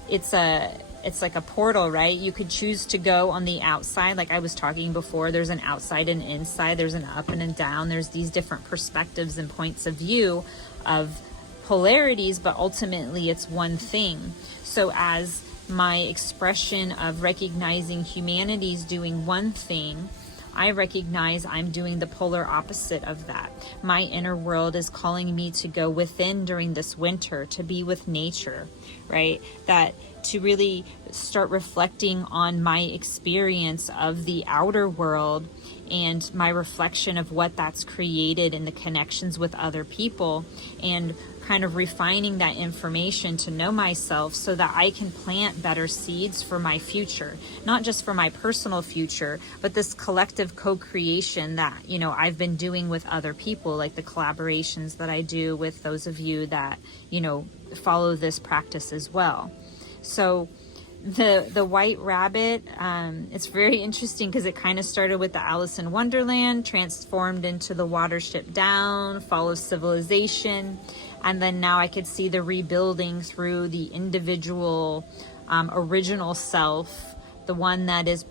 it's like a portal, right? You could choose to go on the outside. Like I was talking before, there's an outside and inside, there's an up and a down. There's these different perspectives and points of view of polarities, but ultimately it's one thing. So as my expression of recognizing humanity's doing one thing, I recognize I'm doing the polar opposite of that. My inner world is calling me to go within during this winter, to be with nature, right? That to really start reflecting on my experience of the outer world and my reflection of what that's created in the connections with other people, and kind of refining that information to know myself so that I can plant better seeds for my future, not just for my personal future, but this collective co-creation that, you know, I've been doing with other people, like the collaborations that I do with those of you that, you know, follow this practice as well. So the white rabbit, it's very interesting because it kind of started with the Alice in Wonderland, transformed into the Watership Down, Fall of Civilization, and then now I could see the rebuilding through the individual original self, the one that is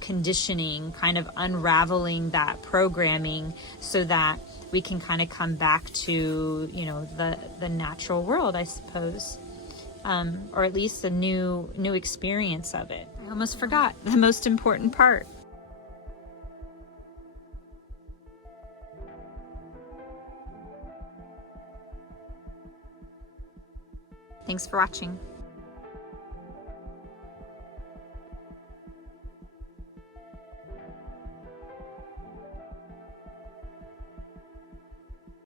conditioning, kind of unraveling that programming so that we can kind of come back to, you know, the natural world, I suppose. Or at least a new experience of it. I almost forgot the most important part. Thanks for watching.